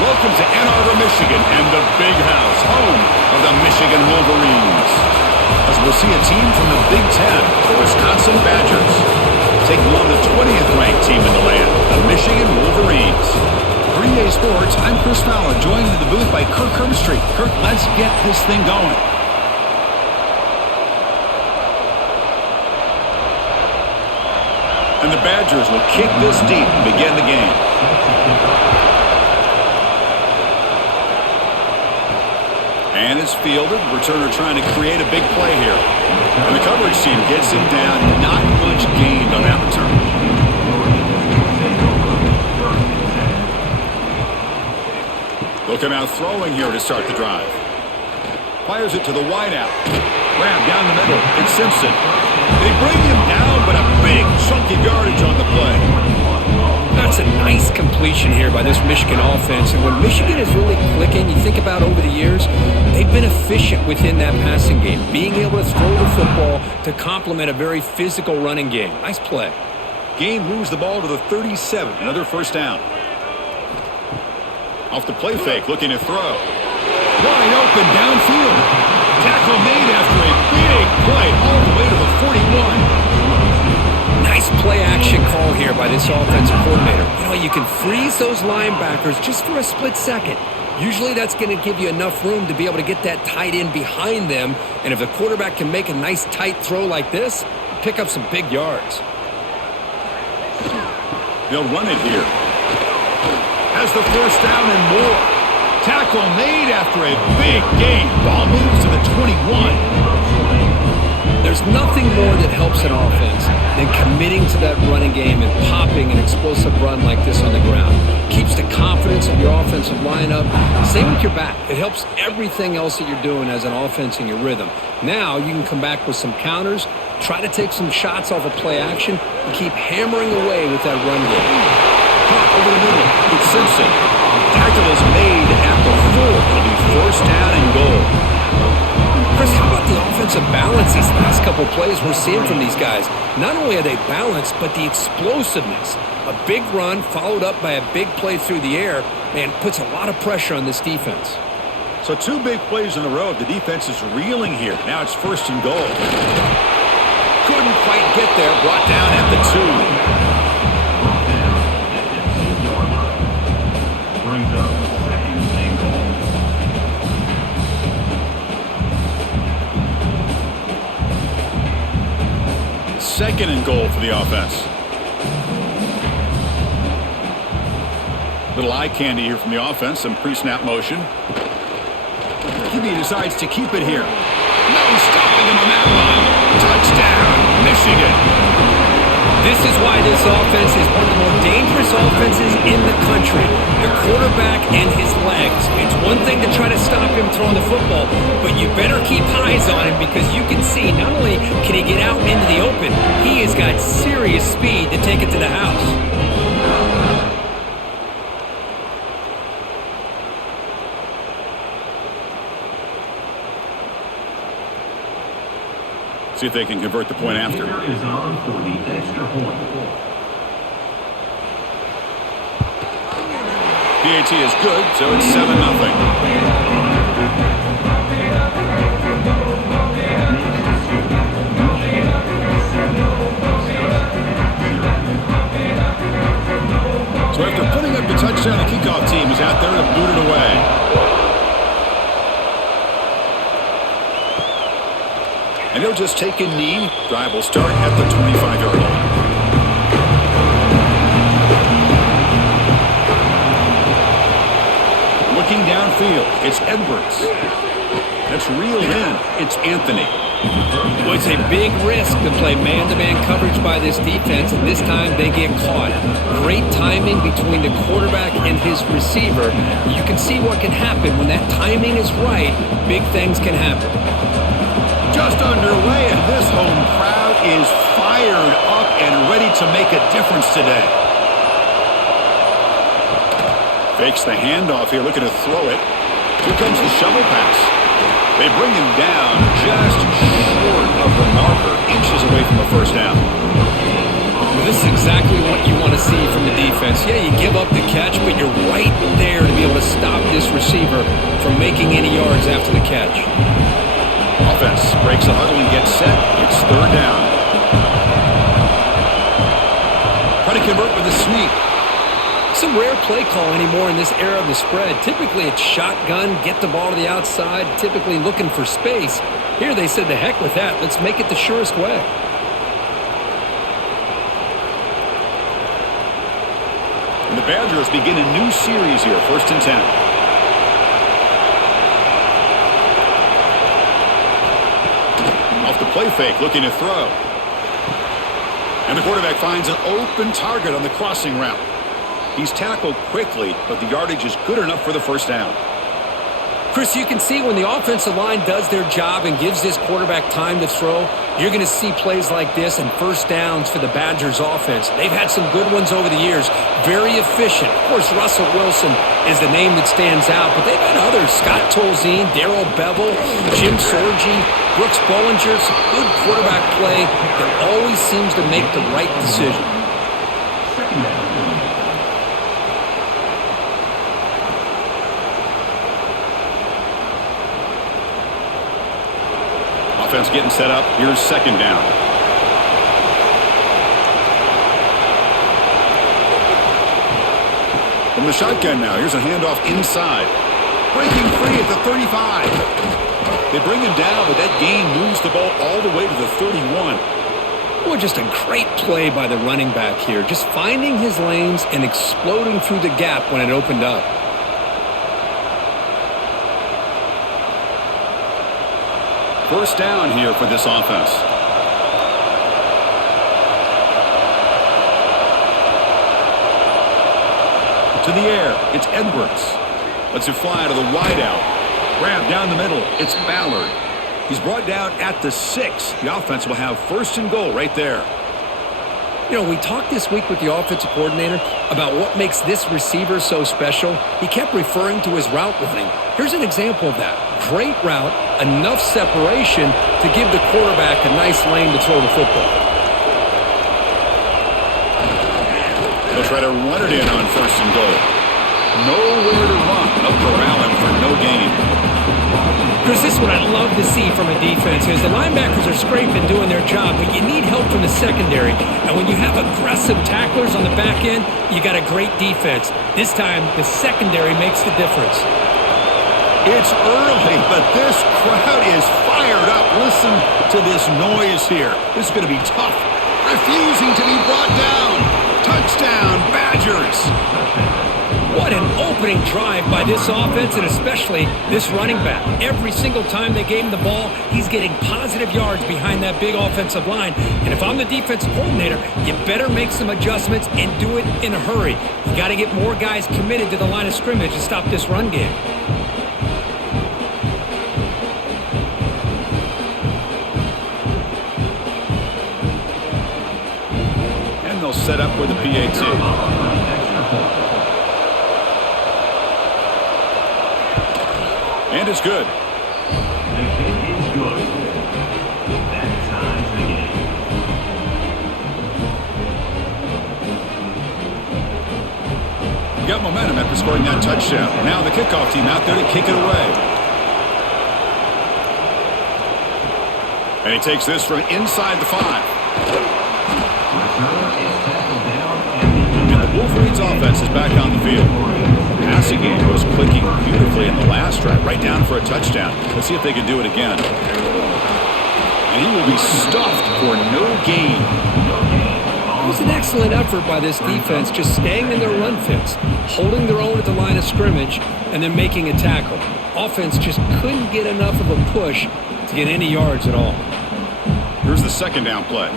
Welcome to Ann Arbor, Michigan, and the Big House, home of the Michigan Wolverines. As we'll see a team from the Big Ten, the Wisconsin Badgers, taking on the 20th ranked team in the land, the Michigan Wolverines. Green Day Sports, I'm Chris Fowler, joined in the booth by Kirk Herbstreit. Kirk, let's get this thing going. And the Badgers will kick this deep and begin the game. And it's fielded. Returner trying to create a big play here. And the coverage team gets him down. Not much gained on that return. They'll come out throwing here to start the drive. Fires it to the wideout. Grab down the middle. It's Simpson. They bring him down, but a big chunky yardage on the play. That's a nice completion here by this Michigan offense. And when Michigan is really clicking, you think about over the years, they've been efficient within that passing game, being able to throw the football to complement a very physical running game. Nice play. Game moves the ball to the 37, another first down. Off the play fake, looking to throw. Wide open downfield. Tackle made after a big play all the way to the 41. Nice play action call here by this offensive coordinator. You know, you can freeze those linebackers just for a split second. Usually that's going to give you enough room to be able to get that tight end behind them. And if the quarterback can make a nice tight throw like this, pick up some big yards. They'll run it here. Has the first down and more. Tackle made after a big gain. Ball moves to the 21. There's nothing more that helps an offense than committing to that running game and popping an explosive run like this on the ground. Keeps the confidence of your offensive lineup. Same with your back. It helps everything else that you're doing as an offense in your rhythm. Now you can come back with some counters, try to take some shots off of play action, and keep hammering away with that run game. Caught over the middle. It's Simpson. Tackle is made at the 4. It'll be first down and goal. Chris, how about the offensive balance these last couple plays we're seeing from these guys? Not only are they balanced, but the explosiveness. A big run followed up by a big play through the air, man, puts a lot of pressure on this defense. So 2 big plays in a row. The defense is reeling here. Now it's first and goal. Couldn't quite get there. Brought down at the 2. Second and goal for the offense. Little eye candy here from the offense. Some pre-snap motion. QB decides to keep it here. No stopping him on that run. Touchdown, Michigan. This is why this offense is one of the more dangerous offenses in the country. The quarterback and his legs. It's one thing to try to stop him throwing the football, but you better keep eyes on him because you can see not only can he get out into the open, he has got serious speed to take it to the house. See if they can convert the point after. Is on for the extra point. PAT is good, so it's 7-0. So after putting up the touchdown, the kickoff team is out there to boot it away. And he'll just take a knee. Drive will start at the 25-yard line. Looking downfield, it's Edwards. That's reeled in. It's Anthony. Well, it's a big risk to play man-to-man coverage by this defense, and this time they get caught. Great timing between the quarterback and his receiver. You can see what can happen when that timing is right. Big things can happen. Just underway, and this home crowd is fired up and ready to make a difference today. Fakes the handoff here, looking to throw it. Here comes the shovel pass. They bring him down just short of the marker, inches away from a first down. Well, this is exactly what you want to see from the defense. Yeah, you give up the catch, but you're right there to be able to receiver from making any yards after the catch. Offense breaks a huddle and gets set. It's third down. Try to convert with a sneak. It's a rare play call anymore in this era of the spread. Typically, it's shotgun, get the ball to the outside, typically looking for space. Here they said, the heck with that. Let's make it the surest way. And the Badgers begin a new series here, 1st and 10. Off the play fake, looking to throw. And the quarterback finds an open target on the crossing route. He's tackled quickly, but the yardage is good enough for the first down. Chris, you can see when the offensive line does their job and gives this quarterback time to throw, you're going to see plays like this and first downs for the Badgers offense. They've had some good ones over the years. Very efficient. Of course, Russell Wilson is the name that stands out, but they've had others. Scott Tolzien, Darrell Bevel, Jim Sorgi, Brooks Bollinger. Some good quarterback play that always seems to make the right decision. Offense getting set up. Here's 2nd down. From the shotgun now. Here's a handoff inside. Breaking free at the 35. They bring him down, but that gain moves the ball all the way to the 31. Boy, just a great play by the running back here. Just finding his lanes and exploding through the gap when it opened up. First down here for this offense. To the air, it's Edwards. Lets it fly to the wideout. Grab down the middle, it's Ballard. He's brought down at the 6. The offense will have 1st and goal right there. You know, we talked this week with the offensive coordinator about what makes this receiver so special. He kept referring to his route running. Here's an example of that. Great route, enough separation to give the quarterback a nice lane to throw the football. They'll try to run it in on 1st and goal. Nowhere to run. No corralling for no gain. Chris, this is what I love to see from a defense is the linebackers are scraping, doing their job, but you need help from the secondary. And when you have aggressive tacklers on the back end, you got a great defense. This time, the secondary makes the difference. It's early, but this crowd is fired up. Listen to this noise here. This is going to be tough. Refusing to be brought down. Touchdown, Badgers. What an opening drive by this offense, and especially this running back. Every single time they gave him the ball, he's getting positive yards behind that big offensive line. And if I'm the defensive coordinator, you better make some adjustments and do it in a hurry. You got to get more guys committed to the line of scrimmage to stop this run game. And they'll set up with a PAT. And it's good. The kick is good. That ties the game. You got momentum after scoring that touchdown. Now the kickoff team out there to kick it away. And he takes this from inside the 5. Returner is tackled down and And the Wolverines offense is back on the field. Passing game was clicking beautifully in the last drive, right down for a touchdown. Let's see if they can do it again. And he will be stuffed for no gain. It was an excellent effort by this defense, just staying in their run fits, holding their own at the line of scrimmage, and then making a tackle. Offense just couldn't get enough of a push to get any yards at all. Here's the 2nd down play.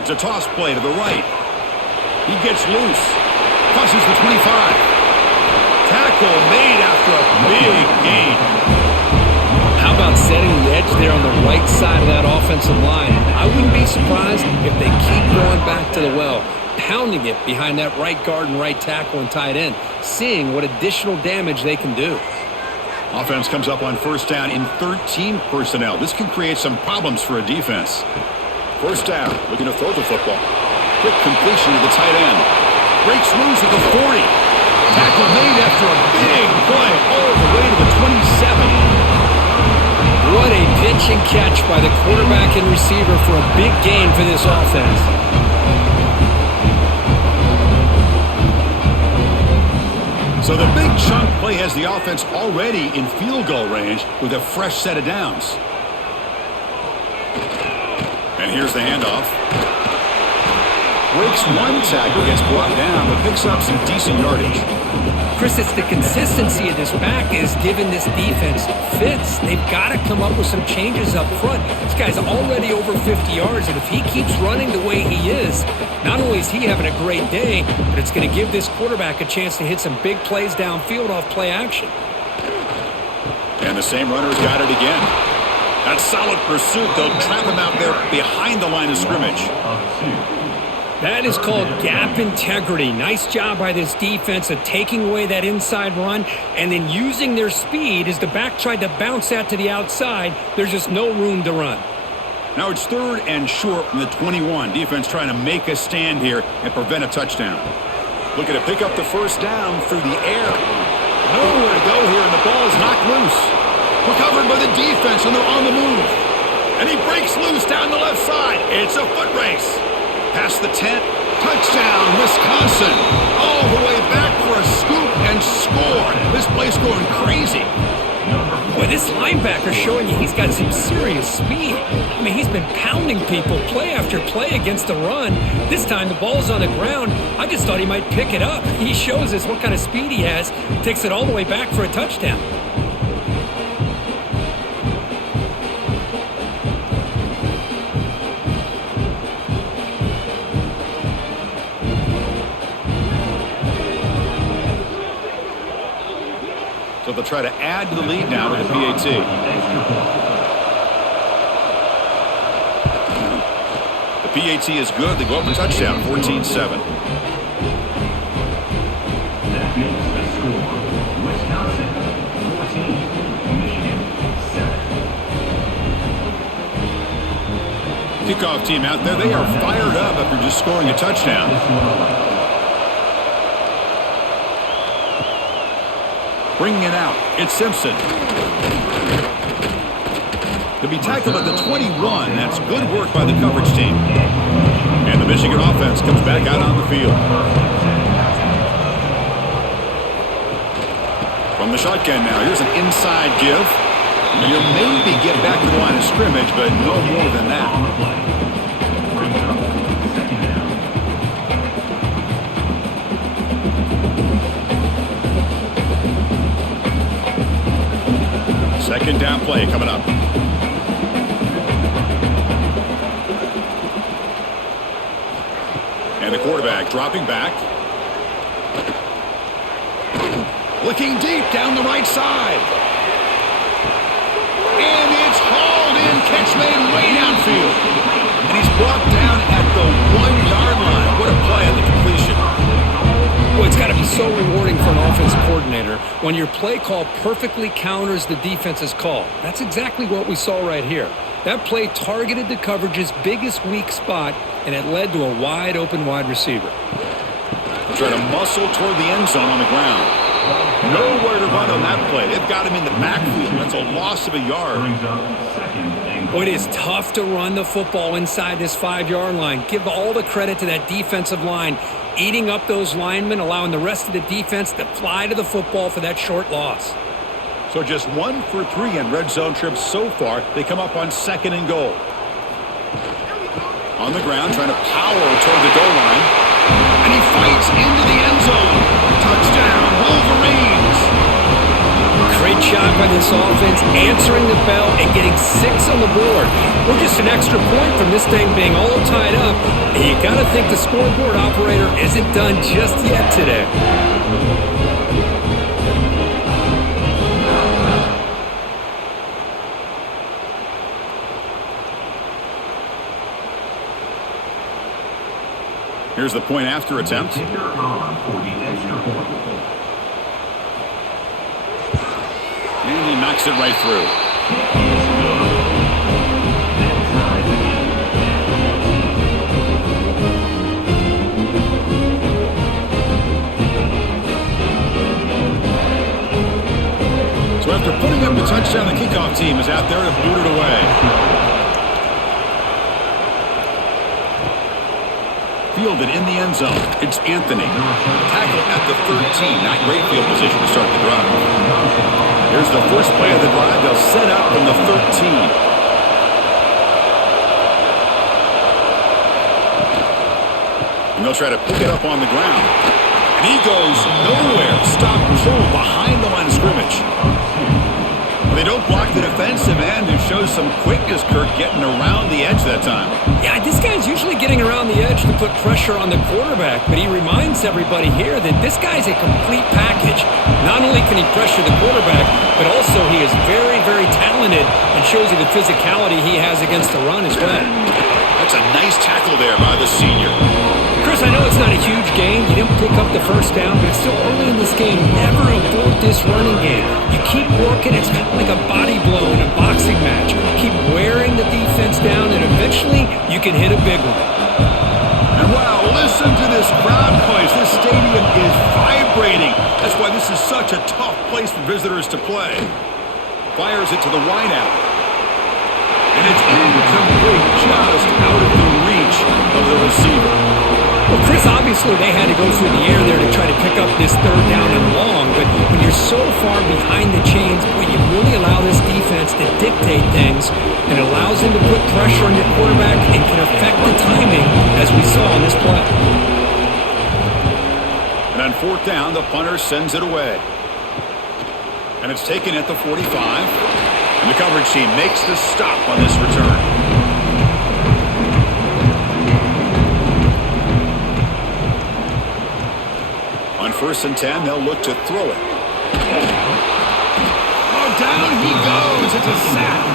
It's a toss play to the right. He gets loose. Crosses the 25. Tackle made after a big gain. How about setting the edge there on the right side of that offensive line? I wouldn't be surprised if they keep going back to the well, pounding it behind that right guard and right tackle and tight end, seeing what additional damage they can do. Offense comes up on 1st down in 13 personnel. This can create some problems for a defense. 1st down, looking to throw the football. Quick completion to the tight end. Breaks loose at the 40. Tackle made after a big play all the way to the 27. What a pitch and catch by the quarterback and receiver for a big gain for this offense. So the big chunk play has the offense already in field goal range with a fresh set of downs. And here's the handoff. Breaks one tackle, gets brought down, but picks up some decent yardage. Chris, it's the consistency of this back is giving this defense fits. They've got to come up with some changes up front. This guy's already over 50 yards, and if he keeps running the way he is, not only is he having a great day, but it's going to give this quarterback a chance to hit some big plays downfield off play action. And the same runner's got it again. That's solid pursuit. They'll trap him out there behind the line of scrimmage. That is called gap integrity. Nice job by this defense of taking away that inside run and then using their speed as the back tried to bounce that to the outside. There's just no room to run. Now it's 3rd and short from the 21. Defense trying to make a stand here and prevent a touchdown. Looking to pick up the first down through the air. Nowhere to go here, and the ball is knocked loose. Recovered by the defense, and they're on the move. And he breaks loose down the left side. It's a foot race. Past the 10, touchdown, Wisconsin. All the way back for a scoop and score. This place going crazy. Boy, this linebacker showing you he's got some serious speed. I mean, he's been pounding people play after play against the run. This time the ball's on the ground. I just thought he might pick it up. He shows us what kind of speed he has. Takes it all the way back for a touchdown. So they'll try to add to the lead now with the PAT. The PAT is good. They go up for touchdown, 14-7. That is the score. Wisconsin 14, Michigan 7. Kickoff team out there. They are fired up after just scoring a touchdown. Bringing it out, it's Simpson. To be tackled at the 21, that's good work by the coverage team. And the Michigan offense comes back out on the field. From the shotgun now, here's an inside give. You'll maybe get back to the line of scrimmage, but no more than that. Second down play coming up. And the quarterback dropping back. Looking deep down the right side. And it's hauled in. Catch made way downfield. And he's brought down at the 1-yard line. What a play on the completion. Boy, it's got to be so rewarding for an offense coordinator when your play call perfectly counters the defense's call. That's exactly what we saw right here. That play targeted the coverage's biggest weak spot, and it led to a wide-open wide receiver. Trying to muscle toward the end zone on the ground. Nowhere to run on that play. They've got him in the backfield. That's a loss of a yard. Boy, it is tough to run the football inside this 5-yard line. Give all the credit to that defensive line, eating up those linemen, allowing the rest of the defense to fly to the football for that short loss. So just 1 for 3 in red zone trips so far. They come up on 2nd and goal. On the ground, trying to power toward the goal line. And he fights into the end zone. Touchdown, Wolverines. Great job by this offense, answering the bell and getting 6 on the board. We're just an extra point from this thing being all tied up. And you got to think the scoreboard operator isn't done just yet today. Here's the point after attempt. Kicker on for the extra point. And he knocks it right through. Touchdown, the kickoff team is out there to boot it away. Fielded in the end zone. It's Anthony. Tackle at the 13. Not great field position to start the drive. Here's the first play of the drive. They'll set up from the 13. And they'll try to pick it up on the ground. And he goes nowhere. Stop pull behind the line of scrimmage. They don't block the defensive end, who shows some quickness, Kirk, getting around the edge that time. Yeah, this guy's usually getting around the edge to put pressure on the quarterback, but he reminds everybody here that this guy's a complete package. Not only can he pressure the quarterback, but also he is very, very talented and shows you the physicality he has against the run as well. That's a nice tackle there by the senior. Chris, I know it's not a huge game. You didn't pick up the first down, but it's still early in this game. Never abort this running game. You keep working. It's kind of like a body blow in a boxing match. Keep wearing the defense down, and eventually you can hit a big one. And wow, listen to this crowd noise. This stadium is vibrating. That's why this is such a tough place for visitors to play. Fires it to the wideout. And it's incomplete, just out of the reach of the receiver. Well, Chris, obviously they had to go through the air there to try to pick up this third down and long, but when you're so far behind the chains, boy, you really allow this defense to dictate things, and it allows them to put pressure on your quarterback and can affect the timing, as we saw on this play. And on fourth down, the punter sends it away. And it's taken at the 45. And the coverage team makes the stop on this return. On 1st and 10, they'll look to throw it. Oh, down he goes. It's a sack.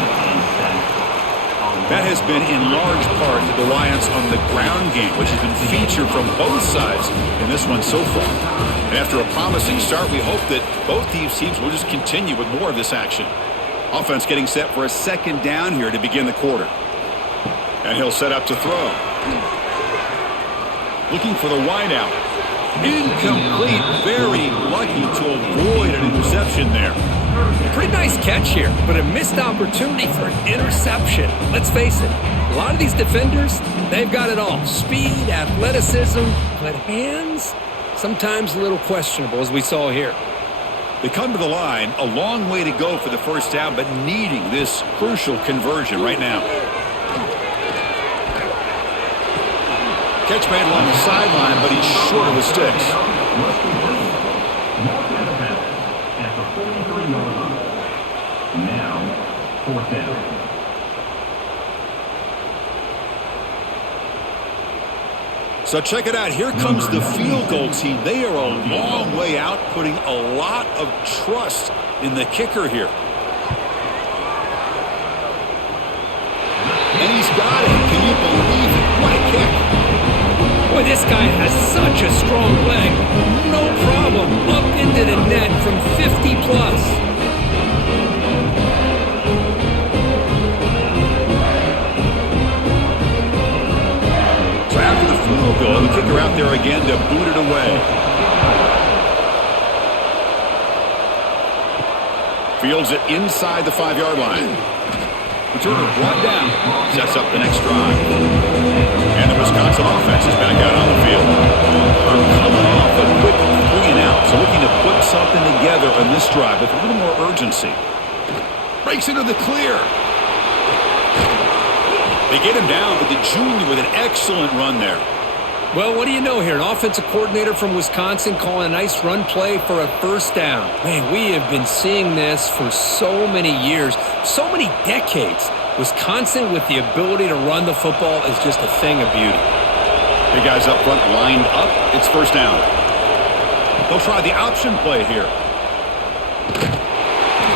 That has been in large part the reliance on the ground game, which has been featured from both sides in this one so far. And after a promising start, we hope that both these teams will just continue with more of this action. Offense getting set for a second down here to begin the quarter. And he'll set up to throw. Looking for the wideout. Incomplete. Very lucky to avoid an interception there. Pretty nice catch here, but a missed opportunity for an interception. Let's face it, a lot of these defenders, they've got it all. Speed, athleticism, but hands, sometimes a little questionable, as we saw here. They come to the line, a long way to go for the first down, but needing this crucial conversion right now. Catch made along the sideline, but he's short of the sticks. At the 43-yard line. Now, 4th down. So check it out. Here comes the field goal team. They are a long way out, putting a lot of trust in the kicker here. And he's got it. Can you believe it? What a kick. Boy, this guy has such a strong leg. No problem. Up into the net from 50 plus. So after the field goal, the kicker out there again to boot it away. Fields it inside the 5-yard line. Returner brought down. Sets up the next drive. And the Wisconsin offense is back out on the field. They're coming off a quick 3-and-out, so looking to put something together on this drive with a little more urgency. Breaks into the clear. They get him down, but the junior with an excellent run there. Well, what do you know here? An offensive coordinator from Wisconsin calling a nice run play for a first down. Man, we have been seeing this for so many years, so many decades. Wisconsin with the ability to run the football is just a thing of beauty. Big guys up front lined up. It's first down. They'll try the option play here.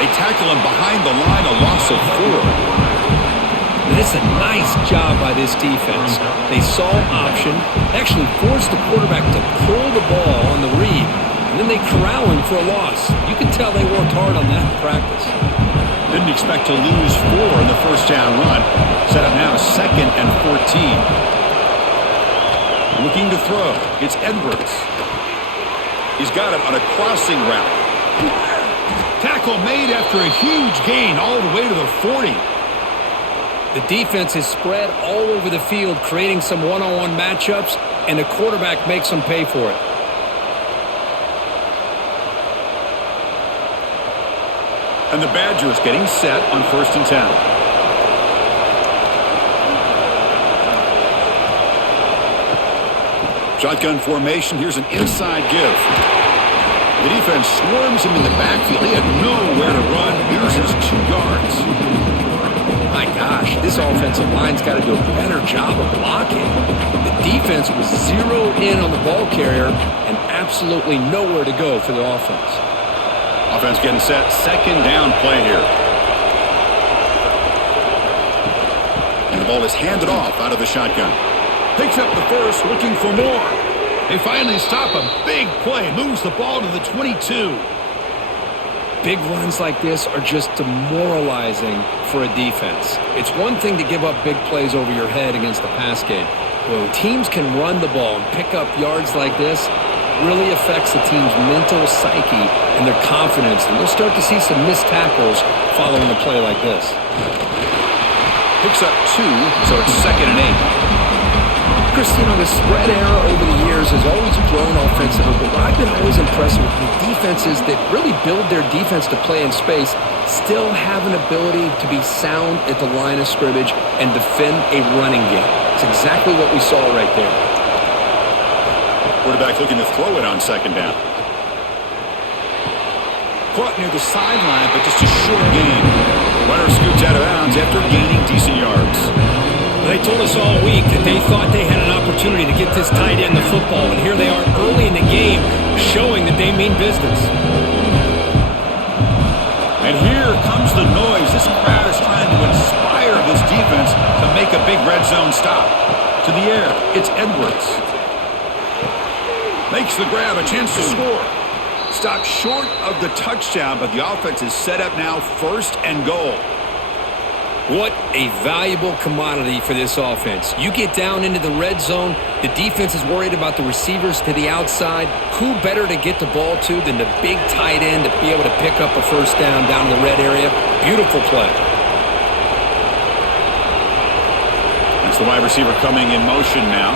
They tackle him behind the line, a loss of 4. And it's a nice job by this defense. They saw option, actually forced the quarterback to pull the ball on the read, and then they corral him for a loss. You can tell they worked hard on that in practice. Didn't expect to lose 4 in the first down run. Set up now 2nd and 14. Looking to throw. It's Edwards. He's got him on a crossing route. Tackle made after a huge gain all the way to the 40. The defense is spread all over the field, creating some one-on-one matchups, and the quarterback makes them pay for it. And the Badgers getting set on 1st and 10. Shotgun formation. Here's an inside give. The defense swarms him in the backfield. He had nowhere to run. Here's his 2 yards. My gosh, this offensive line's got to do a better job of blocking. The defense was zeroed in on the ball carrier and absolutely nowhere to go for the offense. Offense getting set. 2nd down play here. And the ball is handed off out of the shotgun. Picks up the first, looking for more. They finally stop a big play. Moves the ball to the 22. Big runs like this are just demoralizing for a defense. It's one thing to give up big plays over your head against the pass game. When teams can run the ball and pick up yards like this, really affects the team's mental psyche and their confidence. And you'll start to see some missed tackles following a play like this. Picks up 2, so it's 2nd and 8. Christine, the spread era over the years has always grown offensively, but what I've been always impressed with the defenses that really build their defense to play in space still have an ability to be sound at the line of scrimmage and defend a running game. It's exactly what we saw right there. Quarterback looking to throw it on 2nd down. Caught near the sideline, but just a short gain. Runner scoots out of bounds after gaining decent yards. They told us all week that they thought they had an opportunity to get this tight end the football, and here they are early in the game showing that they mean business. And here comes the noise. This crowd is trying to inspire this defense to make a big red zone stop. To the air, it's Edwards. Makes the grab, a chance to score. Stopped short of the touchdown, but the offense is set up now 1st and goal. What a valuable commodity for this offense. You get down into the red zone, the defense is worried about the receivers to the outside. Who better to get the ball to than the big tight end to be able to pick up a 1st down in the red area? Beautiful play. That's the wide receiver coming in motion now.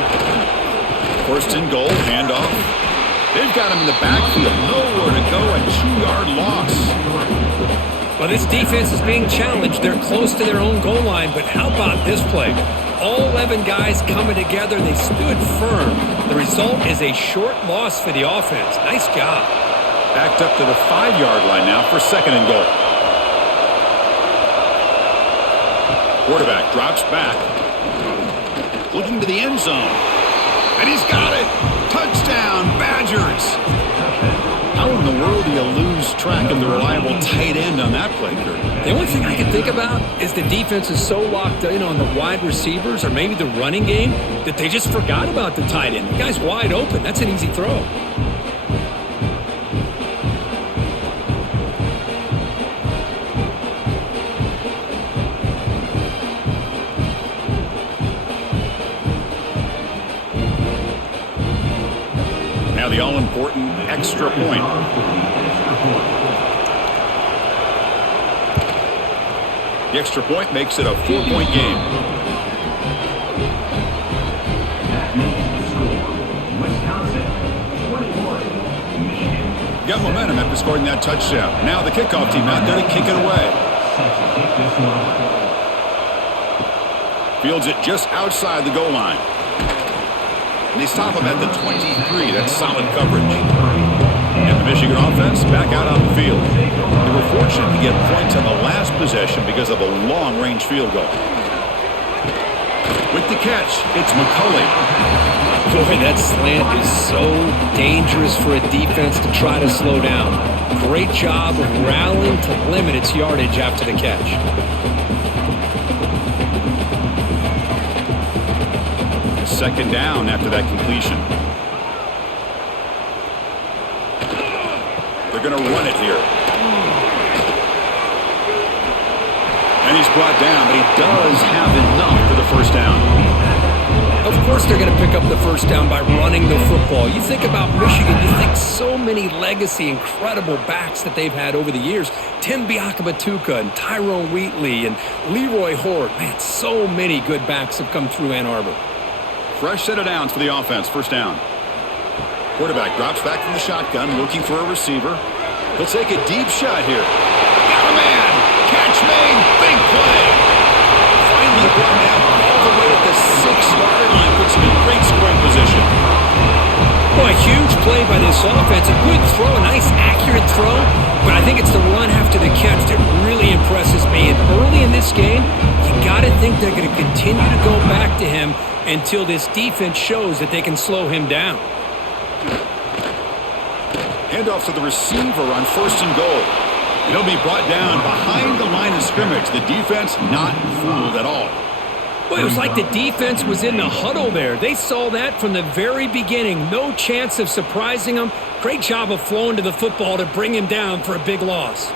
1st and goal, handoff. They've got him in the backfield. Nowhere to go, a 2-yard loss. Well, this defense is being challenged. They're close to their own goal line, but how about this play? All 11 guys coming together. They stood firm. The result is a short loss for the offense. Nice job. Backed up to the 5-yard line now for 2nd and goal. Quarterback drops back. Looking to the end zone. And he's got it. Touchdown, Badgers. How in the world do you lose track of the reliable tight end on that play, Kurt? The only thing I can think about is the defense is so locked in on the wide receivers or maybe the running game that they just forgot about the tight end. The guy's wide open. That's an easy throw. Now the all-important extra point. The extra point makes it a 4-point game. That makes the score. Wisconsin 21, Michigan. Got momentum after scoring that touchdown. Now the kickoff team out there to kick it away. Set to kick this one. Fields it just outside the goal line. And they stop him at the 23. That's solid coverage. And the Michigan offense back out on the field. They were fortunate to get points on the last possession because of a long-range field goal. With the catch, it's McCulley. Boy, that slant is so dangerous for a defense to try to slow down. Great job of rallying to limit its yardage after the catch. Second down after that completion. They're going to run it here. And he's brought down, but he does have enough for the 1st down. Of course they're going to pick up the first down by running the football. You think about Michigan, you think so many legacy, incredible backs that they've had over the years. Tim Biakabatuka and Tyrone Wheatley and Leroy Horde. Man, so many good backs have come through Ann Arbor. Fresh set of downs for the offense. First down. Quarterback drops back from the shotgun, looking for a receiver. He'll take a deep shot here. Got a man! Catch made! Big play! Finally brought down all the way at the 6-yard line. Puts him in great scoring position. Well, a huge play by this offense. A good throw, a nice accurate throw. But I think it's the run after the catch that really impresses me. And early in this game, you got to think they're going to continue to go back to him until this defense shows that they can slow him down. Handoff to the receiver on first and goal. And he'll be brought down behind the line of scrimmage. The defense not fooled at all. Well, it was like the defense was in the huddle there. They saw that from the very beginning. No chance of surprising them. Great job of flowing to the football to bring him down for a big loss.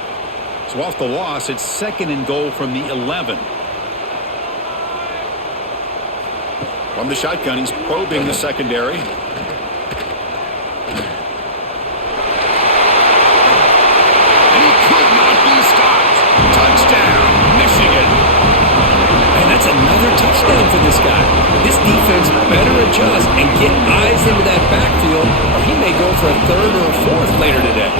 So off the loss, it's second and goal from the 11. From the shotgun, he's probing the secondary. Another touchdown for this guy. This defense better adjust and get eyes into that backfield, or he may go for a third or a fourth later today.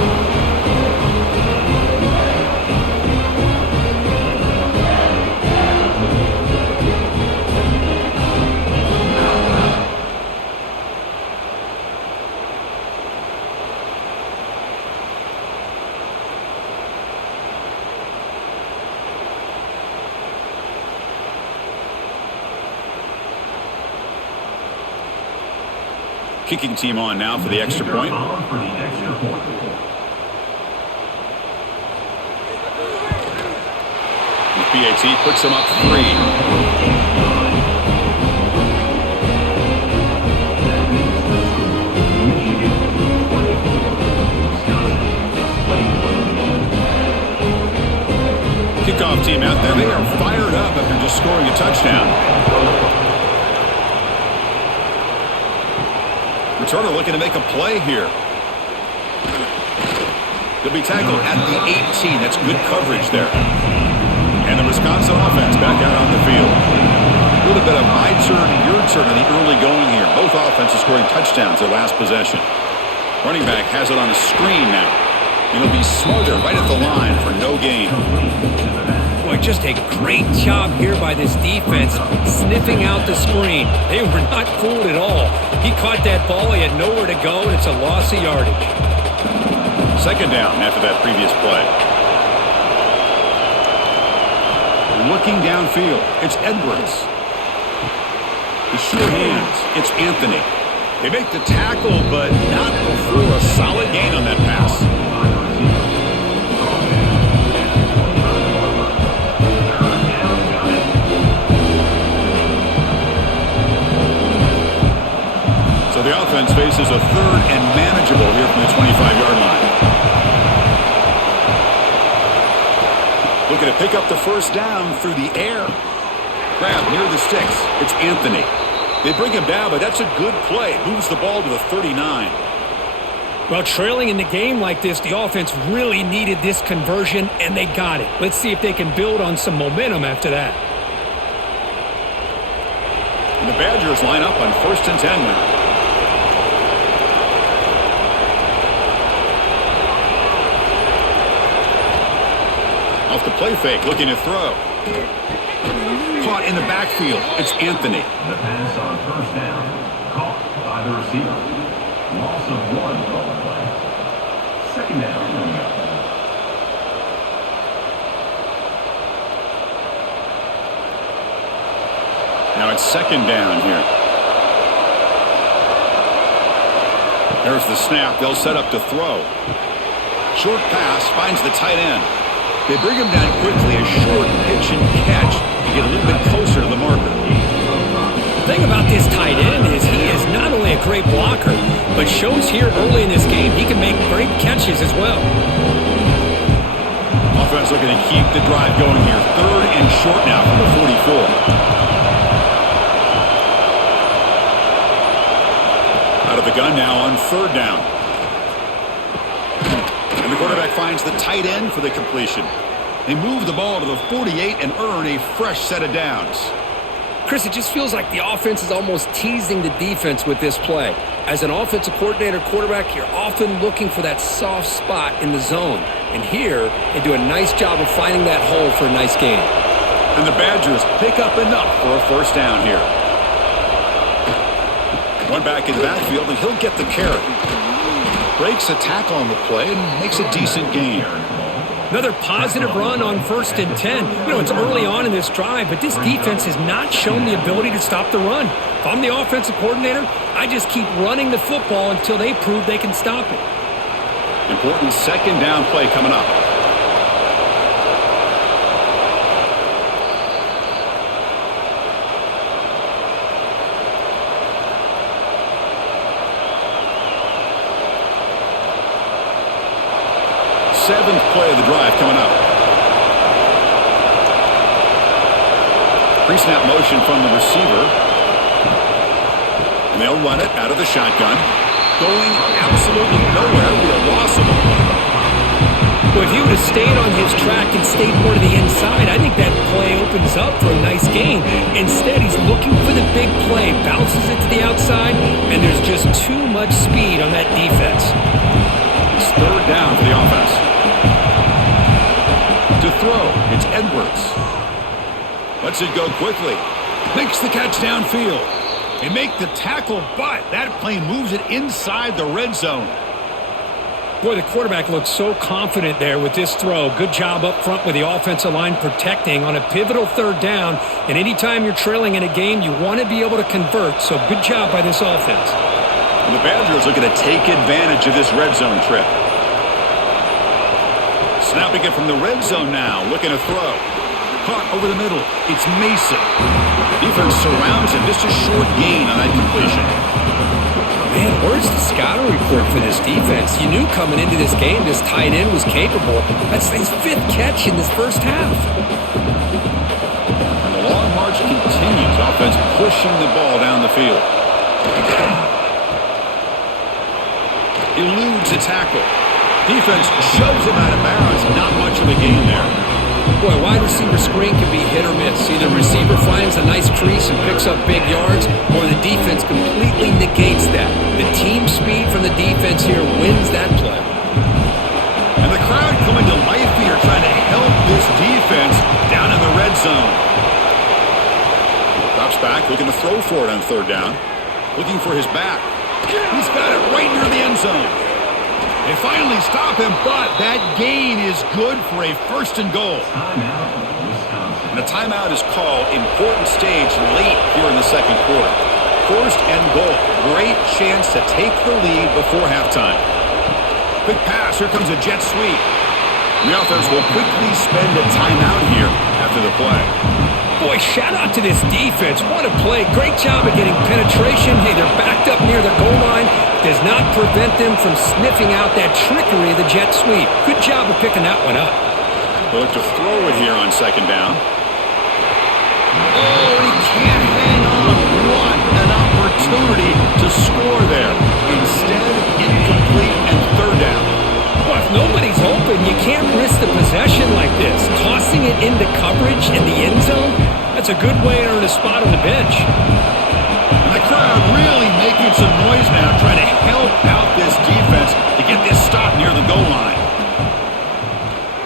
Kicking team on now for the extra point. The PAT puts them up 3. Kickoff team out there. They are fired up after just scoring a touchdown. Returner looking to make a play here. He'll be tackled at the 18. That's good coverage there. And the Wisconsin offense back out on the field. A little bit of my turn, your turn in the early going here. Both offenses scoring touchdowns their last possession. Running back has it on a screen now. And he'll be smothered right at the line for no gain. Boy, just a great job here by this defense, sniffing out the screen. They were not fooled at all. He caught that ball, he had nowhere to go, and it's a loss of yardage. Second down after that previous play. Looking downfield, it's Edwards. The sure hands, it's Anthony. They make the tackle, but not before a solid gain on that pass. So the offense faces a third and manageable here from the 25-yard line. Looking to pick up the first down through the air. Grab near the sticks. It's Anthony. They bring him down, but that's a good play. Moves the ball to the 39. Well, trailing in the game like this, the offense really needed this conversion, and they got it. Let's see if they can build on some momentum after that. And the Badgers line up on 1st and 10 now. Off the play fake, looking to throw. Caught in the backfield. It's Anthony. The pass on first down, caught by the receiver. Loss of 1 on the play. Second down. Now it's second down here. There's the snap. They'll set up to throw. Short pass finds the tight end. They bring him down quickly. A short pitch and catch to get a little bit closer to the marker. The thing about this tight end is he is not only a great blocker, but shows here early in this game he can make great catches as well. Offense looking to keep the drive going here. Third and short now from the 44. the gun now on third down. And the quarterback finds the tight end for the completion. They move the ball to the 48 and earn a fresh set of downs. Chris, it just feels like the offense is almost teasing the defense with this play. As an offensive coordinator quarterback, you're often looking for that soft spot in the zone. And here, they do a nice job of finding that hole for a nice gain. And the Badgers pick up enough for a first down here. One back in the backfield, and he'll get the carry. Breaks a tackle on the play and makes a decent gain. Another positive run on 1st and 10. You know, it's early on in this drive, but this defense has not shown the ability to stop the run. If I'm the offensive coordinator, I just keep running the football until they prove they can stop it. Important second down play coming up. Seventh play of the drive coming up. Pre-snap motion from the receiver. And they'll run it out of the shotgun. Going absolutely nowhere. It'll be a loss of a play. Well, if he would have stayed on his track and stayed more to the inside, I think that play opens up for a nice gain. Instead, he's looking for the big play. Bounces it to the outside, and there's just too much speed on that defense. It's third down for the offense. To throw, it's Edwards. Lets it go quickly. Makes the catch downfield. They make the tackle, but that play moves it inside the red zone. Boy, the quarterback looks so confident there with this throw. Good job up front with the offensive line protecting on a pivotal third down. And anytime you're trailing in a game, you want to be able to convert. So good job by this offense. And the Badgers looking to take advantage of this red zone trip. Snapping it from the red zone now, looking to throw. Caught over the middle. It's Mason. Defense surrounds him. Just a short gain on that completion. Man, where's the scouting report for this defense? You knew coming into this game this tight end was capable. That's his 5th catch in this first half. And the long march continues. Offense pushing the ball down the field. Eludes a tackle. Defense shoves him out of bounds. Not much of a gain there. Boy, wide receiver screen can be hit or miss. Either receiver finds a nice crease and picks up big yards, or the defense completely negates that. The team speed from the defense here wins that play. And the crowd coming to life here, trying to help this defense down in the red zone. Drops back, looking to throw for it on third down. Looking for his back. He's got it right near the end zone. They finally stop him, but that gain is good for a 1st and goal. And a timeout is called. Important stage late here in the second quarter. 1st and goal. Great chance to take the lead before halftime. Quick pass. Here comes a jet sweep. And the offense will quickly spend a timeout here after the play. Boy, shout out to this defense. What a play. Great job of getting penetration. Hey, they're backed up near the goal line. Does not prevent them from sniffing out that trickery of the jet sweep. Good job of picking that one up. They'll look to throw it here on second down. Oh, he can't hang on. What an opportunity to score there. Instead, incomplete and third down. Well, if nobody's open, you can't risk the possession like this. Tossing it into coverage in the end zone, that's a good way to earn a spot on the bench. And the crowd really making some noise now, trying to help out this defense to get this stop near the goal line.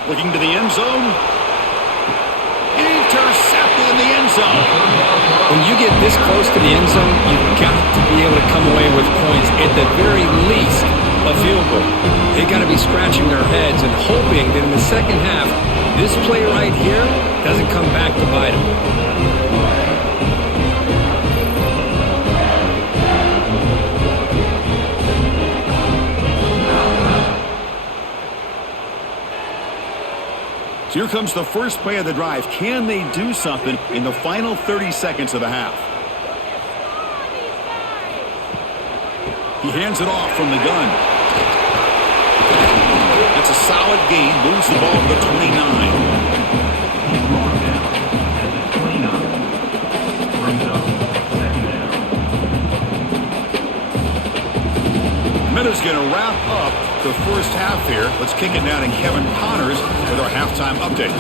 Looking to the end zone. Intercepted in the end zone. When you get this close to the end zone, you've got to be able to come away with points, at the very least, a field goal. They got to be scratching their heads and hoping that in the second half, this play right here doesn't come back to bite them. So here comes the first play of the drive. Can they do something in the final 30 seconds of the half? He hands it off from the gun. That's a solid gain. Moves the ball to the 29. And is going to wrap up the first half here. Let's kick it down to Kevin Connors with our halftime update.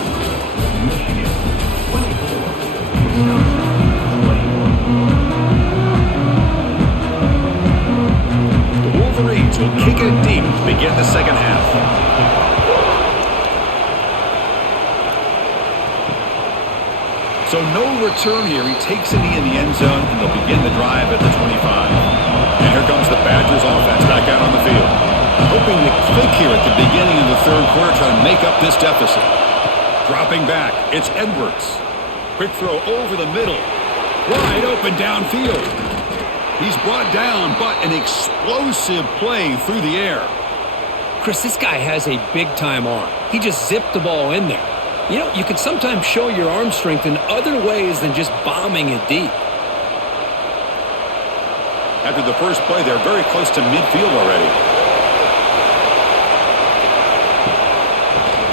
Michigan 24, Wisconsin 21. The Wolverines will kick it deep to begin the second half. So no return here. He takes a knee in the end zone, and they'll begin the drive at the 25. And here comes the Badgers offense back out on the field. Hoping to click here at the beginning of the third quarter, trying to make up this deficit. Dropping back, it's Edwards. Quick throw over the middle. Wide open downfield. He's brought down, but an explosive play through the air. Chris, this guy has a big-time arm. He just zipped the ball in there. You know, you can sometimes show your arm strength in other ways than just bombing it deep. After the first play, they're very close to midfield already.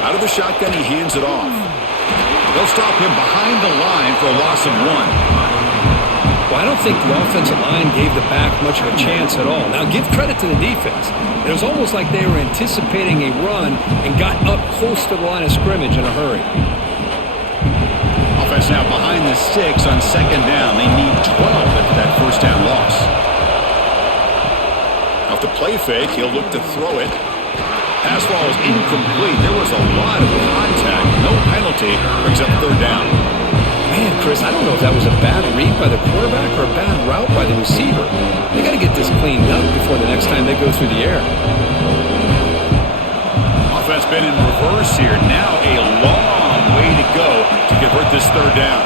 Out of the shotgun, he hands it off. They'll stop him behind the line for a loss of 1. Well, I don't think the offensive line gave the back much of a chance at all. Now, give credit to the defense. It was almost like they were anticipating a run and got up close to the line of scrimmage in a hurry. Offense now behind the sticks on second down. They need 12 after that first down loss. Off the play fake, he'll look to throw it. Pass ball is incomplete. There was a lot of contact. No penalty. Brings up third down. Man, Chris, I don't know if that was a bad read by the quarterback or a bad route by the receiver. They got to get this cleaned up before the next time they go through the air. Offense been in reverse here. Now a long way to go to convert this third down.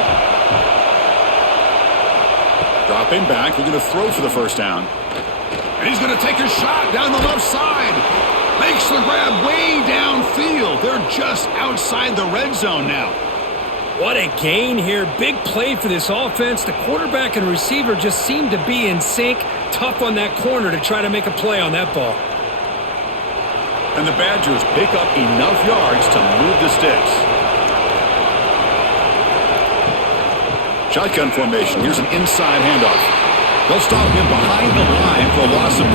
Dropping back. We're going to throw for the first down. And he's going to take a shot down the left side. Makes the grab way downfield. They're just outside the red zone now. What a gain here. Big play for this offense. The quarterback and receiver just seem to be in sync. Tough on that corner to try to make a play on that ball. And the Badgers pick up enough yards to move the sticks. Shotgun formation. Here's an inside handoff. They'll stop him behind the line for a loss of 1.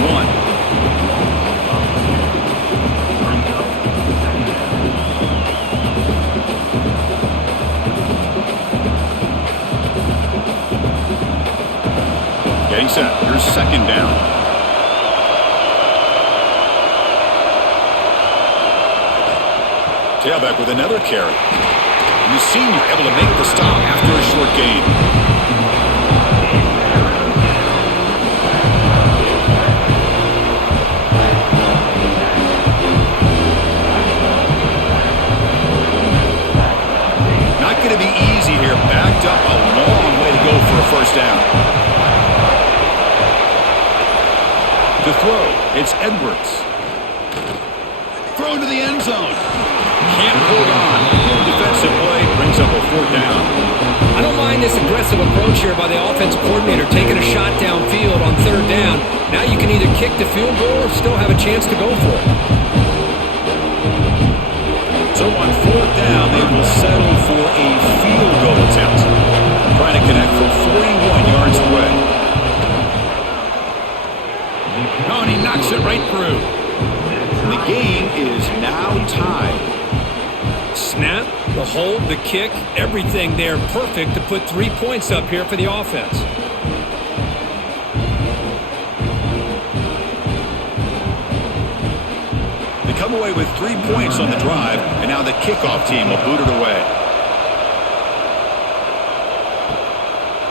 Getting set. Here's second down. Tailback with another carry. And the senior able to make the stop after a short gain. Not going to be easy here. Backed up a long way to go for a first down. To throw, it's Edwards. Thrown to the end zone. Can't hold on. Defensive play brings up a fourth down. I don't mind this aggressive approach here by the offensive coordinator, taking a shot downfield on third down. Now you can either kick the field goal or still have a chance to go for it. So on fourth down, they will settle for a field goal attempt. Trying to connect from 41 yards away. Oh, and he knocks it right through. The game is now tied. Snap, the hold, the kick, everything there perfect to put 3 points up here for the offense. They come away with 3 points on the drive, and now the kickoff team will boot it away.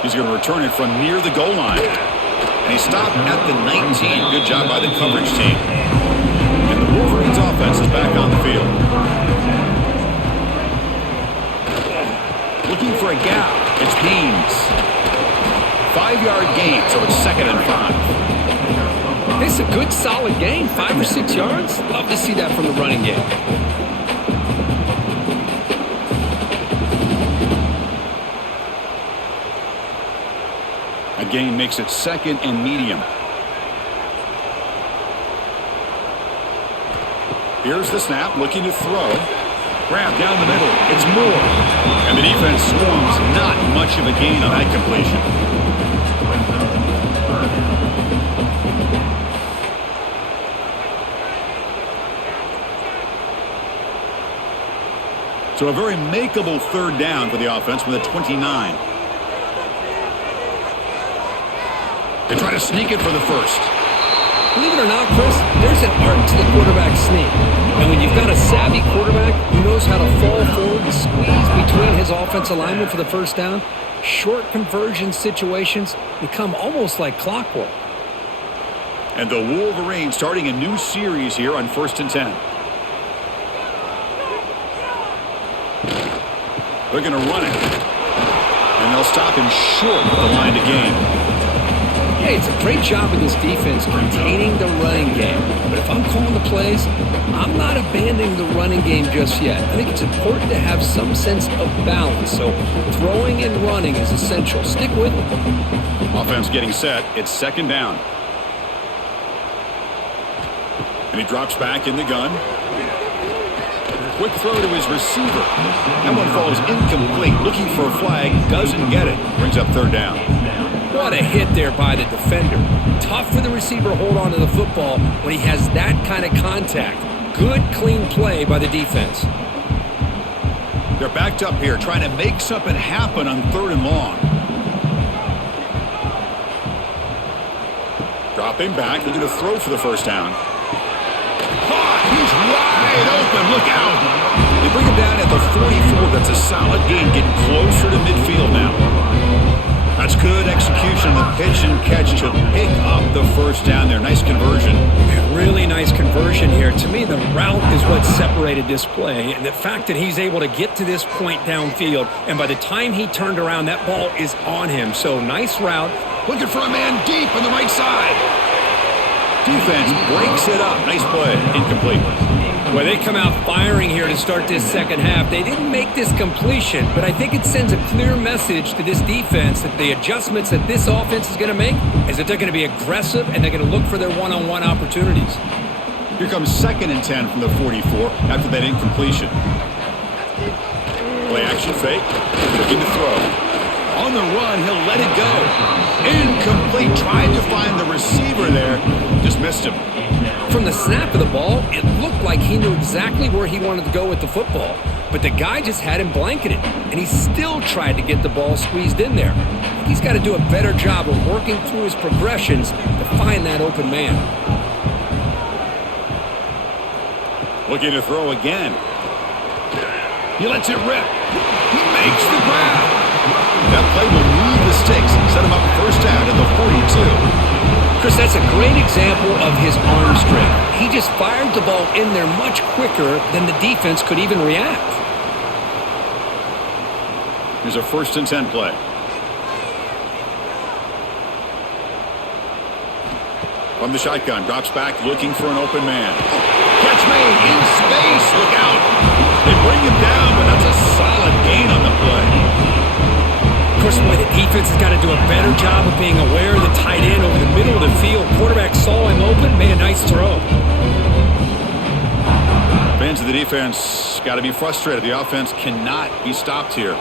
He's going to return it from near the goal line. And he stopped at the 19. Good job by the coverage team. And the Wolverines offense is back on the field. Looking for a gap. It's Haynes. 5-yard gain, so it's 2nd and 5. It's a good, solid gain. 5 or 6 yards. Love to see that from the running game. A gain makes it 2nd and medium. Here's the snap, looking to throw. Grab down the middle. It's Moore. And the defense swarms. Not much of a gain on that completion. So a very makeable third down for the offense with a 29. They try to sneak it for the first. Believe it or not, Chris, there's an art to the quarterback sneak. And when you've got a savvy quarterback who knows how to fall forward and squeeze between his offensive linemen for the first down, short conversion situations become almost like clockwork. And the Wolverines starting a new series here on 1st and 10. They're going to run it. And they'll stop him short of the line to gain. Hey, it's a great job of this defense containing the running game. But if I'm calling the plays, I'm not abandoning the running game just yet. I think it's important to have some sense of balance. So throwing and running is essential. Stick with it. Offense getting set. It's 2nd down. And he drops back in the gun. Quick throw to his receiver. That one falls incomplete. Looking for a flag. Doesn't get it. Brings up 3rd down. What a hit there by the defender. Tough for the receiver to hold on to the football when he has that kind of contact. Good, clean play by the defense. They're backed up here trying to make something happen on 3rd and long. Dropping back, looking to throw for the first down. Caught! He's wide open. Look out! They bring him down at the 44. That's a solid gain, getting closer to midfield now. That's good execution of the pitch and catch to pick up the first down there. Nice conversion. Really nice conversion here. To me, the route is what separated this play. And the fact that he's able to get to this point downfield, and by the time he turned around, that ball is on him. So nice route. Looking for a man deep on the right side. Defense breaks it up. Nice play. Incomplete. Well, they come out firing here to start this second half. They didn't make this completion, but I think it sends a clear message to this defense that the adjustments that this offense is going to make is that they're going to be aggressive and they're going to look for their one-on-one opportunities. Here comes 2nd and 10 from the 44 after that incompletion. Play action fake. Looking to throw. On the run, he'll let it go. Incomplete. Trying to find the receiver there. Just missed him. From the snap of the ball, it looked like he knew exactly where he wanted to go with the football. But the guy just had him blanketed, and he still tried to get the ball squeezed in there. He's got to do a better job of working through his progressions to find that open man. Looking to throw again. He lets it rip. He makes the grab. That play will move the sticks and set him up first down at the 42. Chris, that's a great example of his arm strength. He just fired the ball in there much quicker than the defense could even react. Here's a 1st and 10 play. From the shotgun, drops back, looking for an open man. Catch made in space. Look out. They bring him down, but that's a solid gain on the play. Of course, boy, the defense has got to do a better job of being aware of the tight end over the middle of the field. Quarterback saw him open, made a nice throw. Fans of the defense got to be frustrated. The offense cannot be stopped here.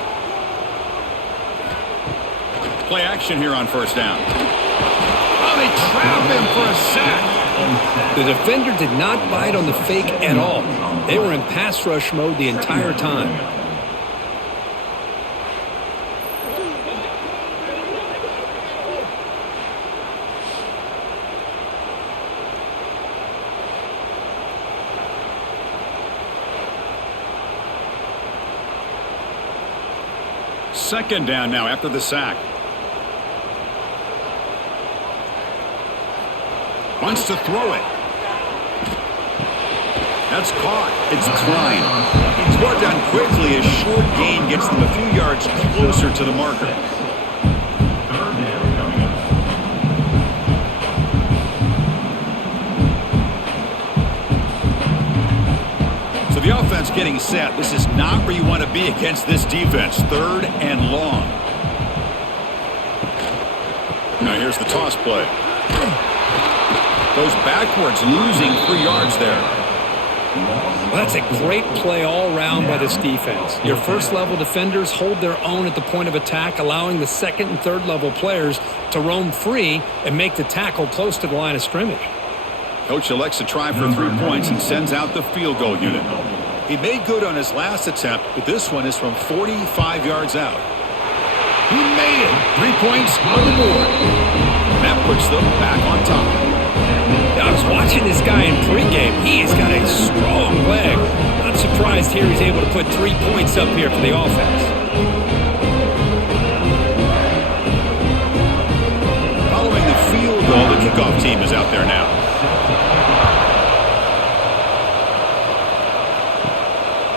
Play action here on 1st down. Oh, they trap him for a sack. The defender did not bite on the fake at all. They were in pass rush mode the entire time. Second down now after the sack. Wants to throw it. That's caught. It's Klein. He's brought down quickly. A short gain gets them a few yards closer to the marker. So the offense getting set. This is not where you want to be against this defense. 3rd and long. Now here's the toss play. Goes backwards, losing 3 yards there. Well, that's a great play all around by this defense. Your first-level defenders hold their own at the point of attack, allowing the second and third-level players to roam free and make the tackle close to the line of scrimmage. Coach elects to try for 3 points and sends out the field goal unit. He made good on his last attempt, but this one is from 45 yards out. He made it. 3 points on the board. That puts them back on top. I was watching this guy in pregame. He has got a strong leg. Not surprised here he's able to put 3 points up here for the offense. Following the field goal, the kickoff team is out there now.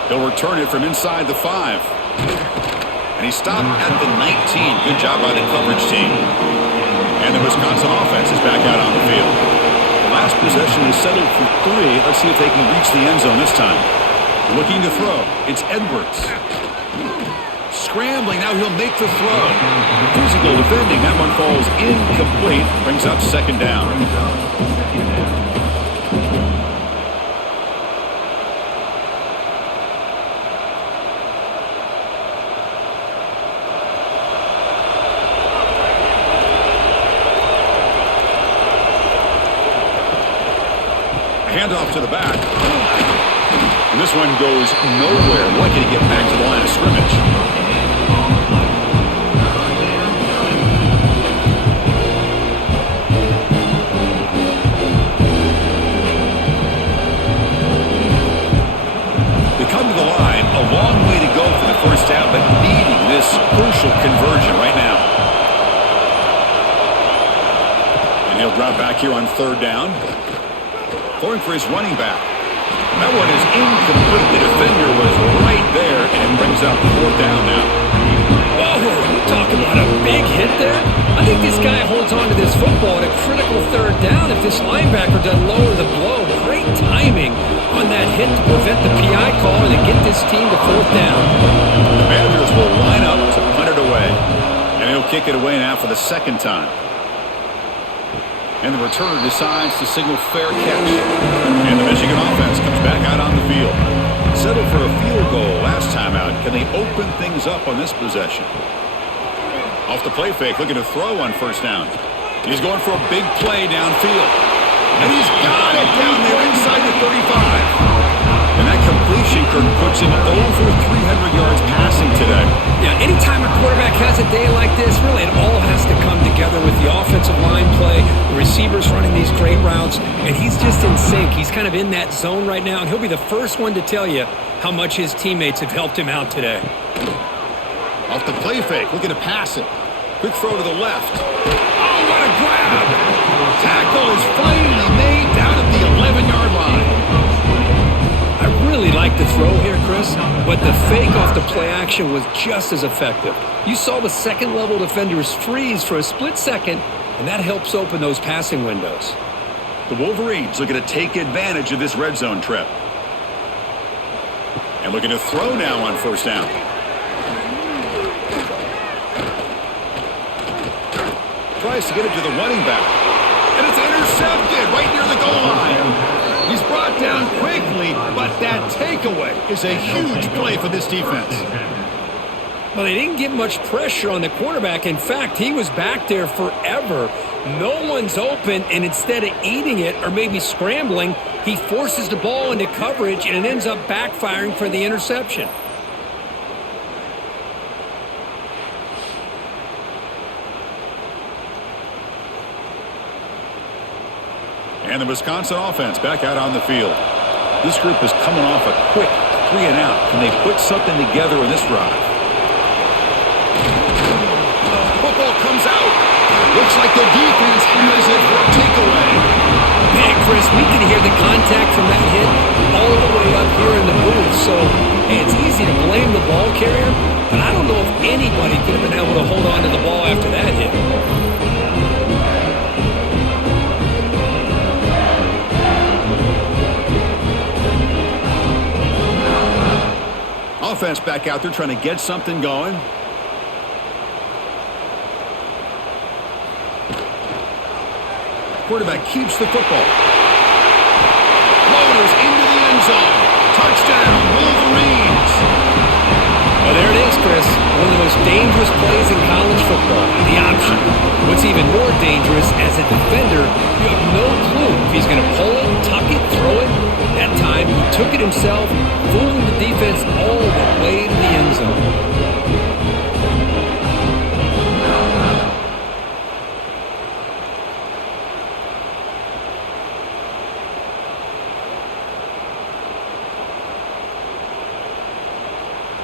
He'll return it from inside the 5. And he stopped at the 19. Good job by the coverage team. And the Wisconsin offense is back out on the field. The last possession is settled for 3. Let's see if they can reach the end zone this time. Looking to throw. It's Edwards. Scrambling. Now he'll make the throw. Physical defending. That one falls incomplete. Brings up second down. Handoff to the back. And this one goes nowhere. Lucky to get back to the line of scrimmage. They come to the line. A long way to go for the first down, but needing this crucial conversion right now. And he'll drop back here on third down. Throwing for his running back. That one is incomplete. The defender was right there, and it brings up fourth down now. Whoa, talk about a big hit there. I think this guy holds on to this football at a critical third down if this linebacker doesn't lower the blow. Great timing on that hit to prevent the PI call and to get this team to fourth down. The Badgers will line up to punt it away, and he'll kick it away now for the second time. And the returner decides to signal fair catch. And the Michigan offense comes back out on the field. Settled for a field goal last time out. Can they open things up on this possession? Off the play fake, looking to throw on first down. He's going for a big play downfield. And he's got it down there inside the 35. And that completion, Kirk, puts him over 300 yards passing today. Yeah, anytime a quarterback has a day like this, really it all has to come together with the offensive line play, the receivers running these great routes, and he's just in sync. He's kind of in that zone right now, and he'll be the first one to tell you how much his teammates have helped him out today. Off the play fake, looking to pass it. Quick throw to the left. Oh, what a grab! Tackle is finally made down at the 11-yard line. I really like the throw here, Chris, but the fake off the play action was just as effective. You saw the second-level defenders freeze for a split second, and that helps open those passing windows. The Wolverines looking to take advantage of this red zone trip. And looking to throw now on first down. Tries to get it to the running back. And it's intercepted right near the goal line. He's brought down quickly, but that takeaway is a huge play for this defense. Well, they didn't get much pressure on the quarterback. In fact, he was back there forever. No one's open, and instead of eating it or maybe scrambling, he forces the ball into coverage, and it ends up backfiring for the interception. And the Wisconsin offense back out on the field. This group is coming off a quick 3-and-out. Can they put something together in this drive? Football comes out. Looks like the defense has it for a takeaway. Man, Chris, we can hear the contact from that hit all the way up here in the booth. So, hey, it's easy to blame the ball carrier, but I don't know if anybody could have been able to hold on to the ball after that hit. Offense back out there trying to get something going. Quarterback keeps the football. Floaters into the end zone. Touchdown, Wolverines. Well, there it is, Chris. One of the most dangerous plays in college football, the option. What's even more dangerous, as a defender, you have no clue if he's going to pull it, tuck it, throw it. That time, he took it himself, fooling the defense all the way to the end zone.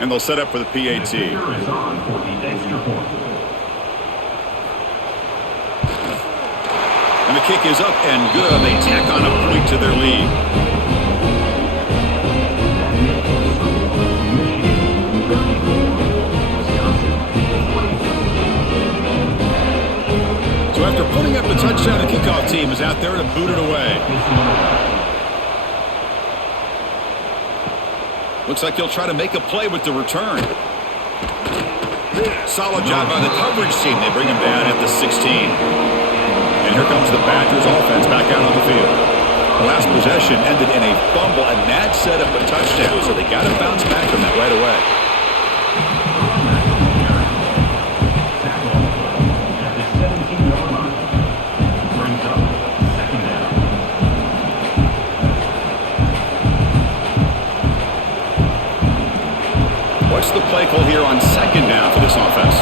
And they'll set up for the PAT. Is on for the extra point. And the kick is up and good. They tack on a point to their lead. So after putting up the touchdown, the kickoff team is out there to boot it away. Looks like he'll try to make a play with the return. Solid job by the coverage team. They bring him down at the 16. And here comes the Badgers offense back out on the field. The last possession ended in a fumble, and that set up a touchdown. So they got to bounce back from that right away. At the 17-yard line. Brings up second down. What's the play call here on second down for this offense?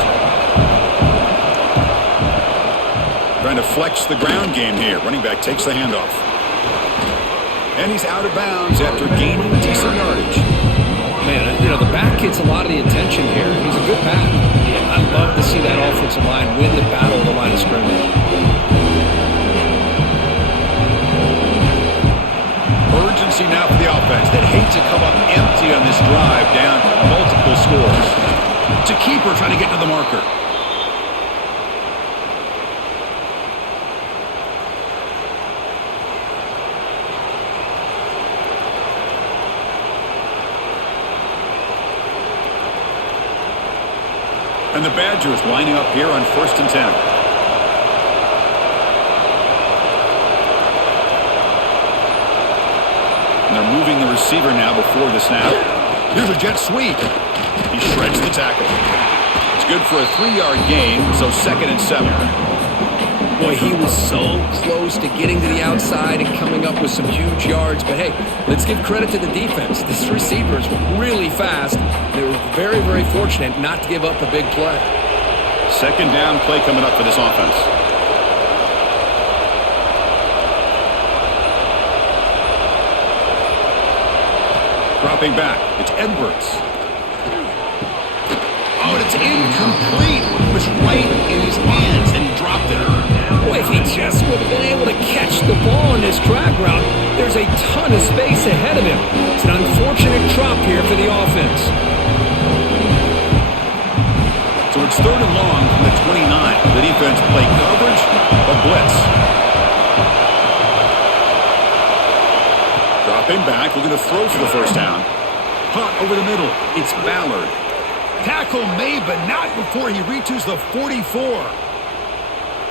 Trying to flex the ground game here. Running back takes the handoff. And he's out of bounds after gaining decent yardage. Man, you know, the back gets a lot of the attention here. He's a good back. I love to see that offensive line win the battle of the line of scrimmage. Urgency now for the offense that hate to come up empty on this drive, down multiple scores. It's a keeper trying to get to the marker. And the Badgers lining up here on 1st and 10. And they're moving the receiver now before the snap. Here's a jet sweep. He shreds the tackle. It's good for a 3-yard gain, so 2nd and 7. Boy, he was so close to getting to the outside and coming up with some huge yards. But hey, let's give credit to the defense. This receiver is really fast. They were very, very fortunate not to give up a big play. 2nd down play coming up for this offense. Dropping back, it's Edwards. Oh, and it's incomplete. It was right in his hands, and he dropped it. Boy, if he just would have been able to catch the ball in this drag route, there's a ton of space ahead of him. It's an unfortunate drop here for the offense. So it's 3rd and long from the 29. The defense play coverage or blitz. Dropping back, looking to throw for the 1st down. Hot over the middle. It's Ballard. Tackle made, but not before he reaches the 44.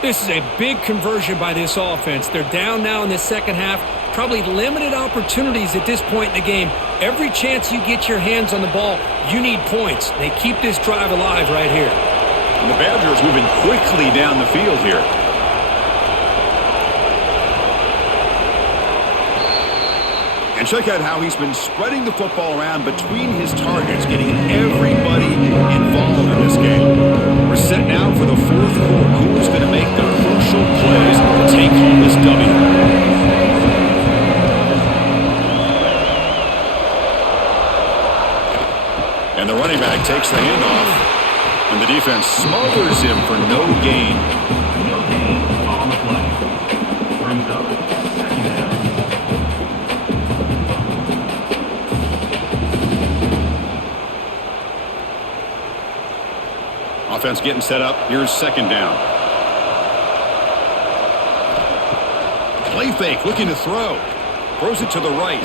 This is a big conversion by this offense. They're down now in the second half. Probably limited opportunities at this point in the game. Every chance you get your hands on the ball, you need points. They keep this drive alive right here. And the Badgers moving quickly down the field here. And check out how he's been spreading the football around between his targets, getting everybody involved in this game. We're set now for the 4th quarter. Who's going to make the crucial plays to take home this W? And the running back takes the handoff, and the defense smothers him for no gain. No gain on the play. Brings up second down. Offense getting set up. Here's 2nd down. Play fake, looking to throw. Throws it to the right.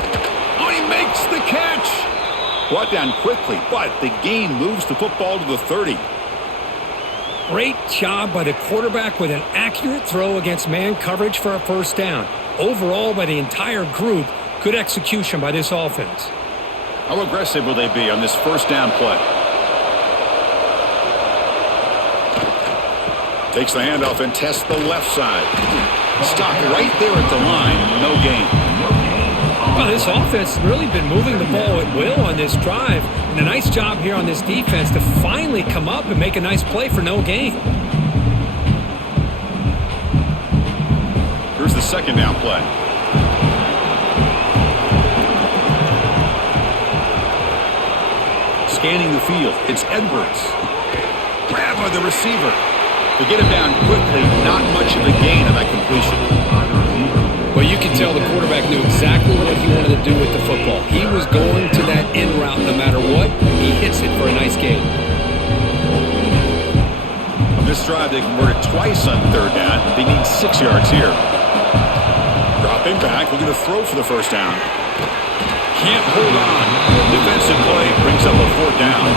Oh, he makes the catch. Brought down quickly, but the gain moves the football to the 30. Great job by the quarterback with an accurate throw against man coverage for a 1st down. Overall, by the entire group, good execution by this offense. How aggressive will they be on this 1st down play? Takes the handoff and tests the left side. Stopped right there at the line. No gain. Well, Well, this offense has really been moving the ball at will on this drive. And a nice job here on this defense to finally come up and make a nice play for no gain. Here's the second down play. Scanning the field, it's Edwards. Grab by the receiver. To get him down quickly, not much of a gain on that completion. Well, you can tell the quarterback knew exactly what he wanted to do with the football. He was going to that in route no matter what. He hits it for a nice gain. On this drive, they converted twice on third down. They need 6 yards here. Dropping back, looking to throw for the first down. Can't hold on. Defensive play brings up a fourth down.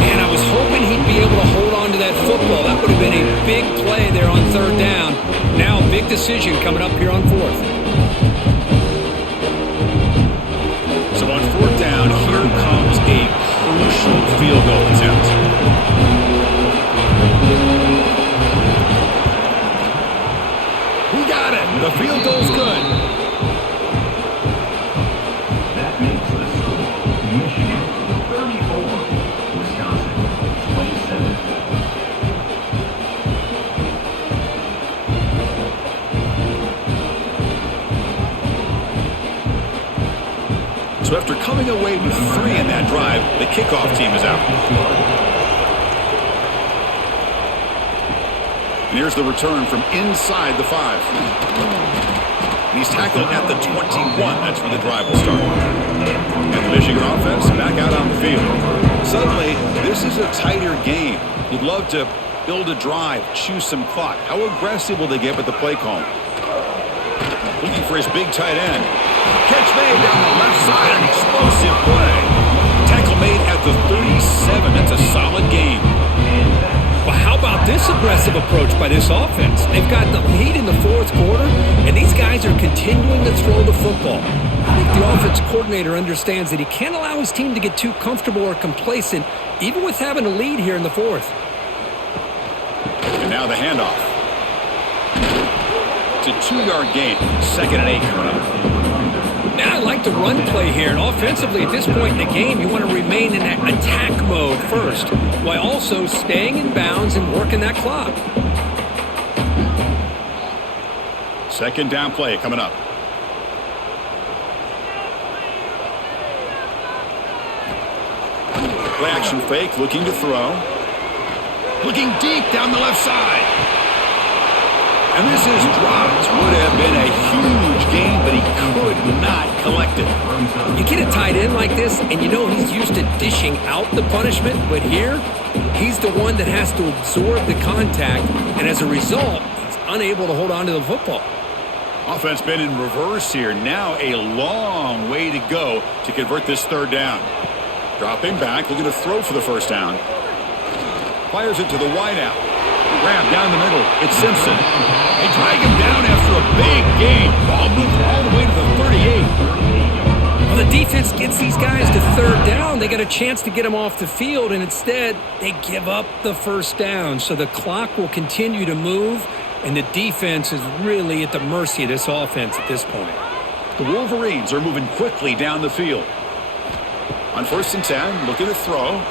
And I was hoping he'd be able to hold on to that football. That would have been a big play there on third down. Now a big decision coming up here on fourth. So on fourth down, here comes a crucial field goal attempt. He got it. The field goal's good. That makes the score Michigan 34, Wisconsin 27. So after coming away with 3 in that drive, the kickoff team is out. And here's the return from inside the 5. And he's tackled at the 21. That's where the drive will start. And the Michigan offense back out on the field. Suddenly, this is a tighter game. You'd love to build a drive, choose some clock. How aggressive will they get with the play call? Looking for his big tight end. Catch made down the left side, an explosive play. Tackle made at the 37. That's a solid gain. Well, how about this aggressive approach by this offense? They've got the lead in the fourth quarter, and these guys are continuing to throw the football. I think the offense coordinator understands that he can't allow his team to get too comfortable or complacent, even with having a lead here in the fourth. And now the handoff. It's a 2-yard gain. 2nd and 8 coming up. Now I like the run play here, and offensively at this point in the game, you want to remain in that attack mode first, while also staying in bounds and working that clock. 2nd down play coming up. Play action fake, looking to throw. Looking deep down the left side. And this is dropped. Would have been a huge gain, but he could not collect it. You get a tight end like this, and you know he's used to dishing out the punishment, but here, he's the one that has to absorb the contact, and as a result, he's unable to hold on to the football. Offense been in reverse here. Now a long way to go to convert this third down. Dropping back, looking to throw for the first down. Fires it to the wideout. Grab down the middle. It's Simpson. They drag him down after a big gain. Ball moved all the way to the 38. Well, the defense gets these guys to third down. They got a chance to get them off the field, and instead, they give up the first down. So the clock will continue to move, and the defense is really at the mercy of this offense at this point. The Wolverines are moving quickly down the field. On 1st and 10, looking to throw.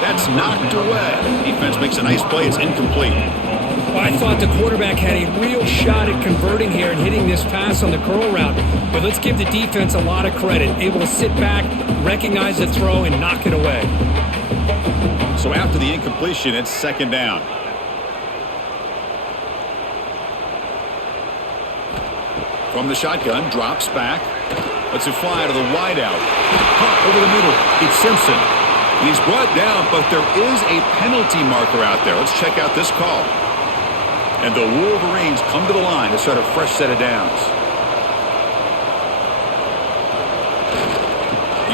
That's knocked away. Defense makes a nice play. It's incomplete. Well, I thought the quarterback had a real shot at converting here and hitting this pass on the curl route. But let's give the defense a lot of credit. Able to sit back, recognize the throw, and knock it away. So after the incompletion, it's 2nd down. From the shotgun, drops back. Lets it fly to the wideout. Caught over the middle. It's Simpson. He's brought down, but there is a penalty marker out there. Let's check out this call. And the Wolverines come to the line to start a fresh set of downs.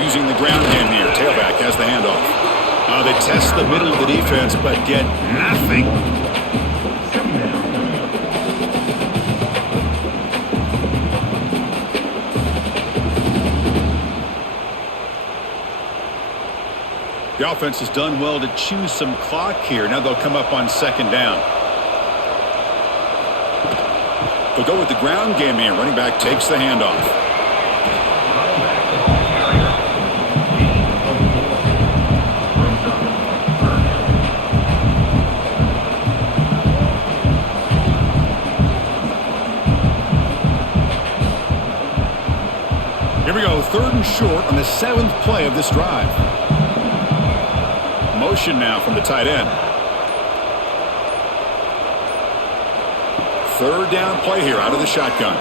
Using the ground game here. Tailback has the handoff. They test the middle of the defense, but get nothing. The offense has done well to choose some clock here. Now they'll come up on 2nd down. We'll go with the ground game here. Running back takes the handoff. Here we go, 3rd and short on the 7th play of this drive. Motion now from the tight end. 3rd down play here out of the shotgun.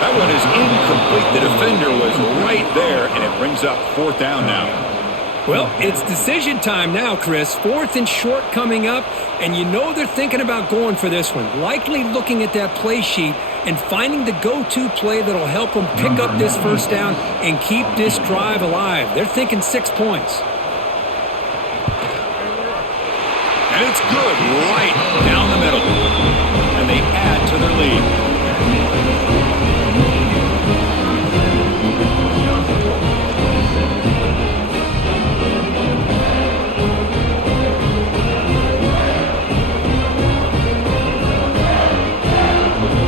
That one is incomplete. The defender was right there, and it brings up 4th down now. Well, it's decision time now, Chris. 4th and short coming up, and you know they're thinking about going for this one. Likely looking at that play sheet and finding the go-to play that'll help them pick up this 1st down and keep this drive alive. They're thinking 6 points. And it's good right down the middle. And they add to their lead.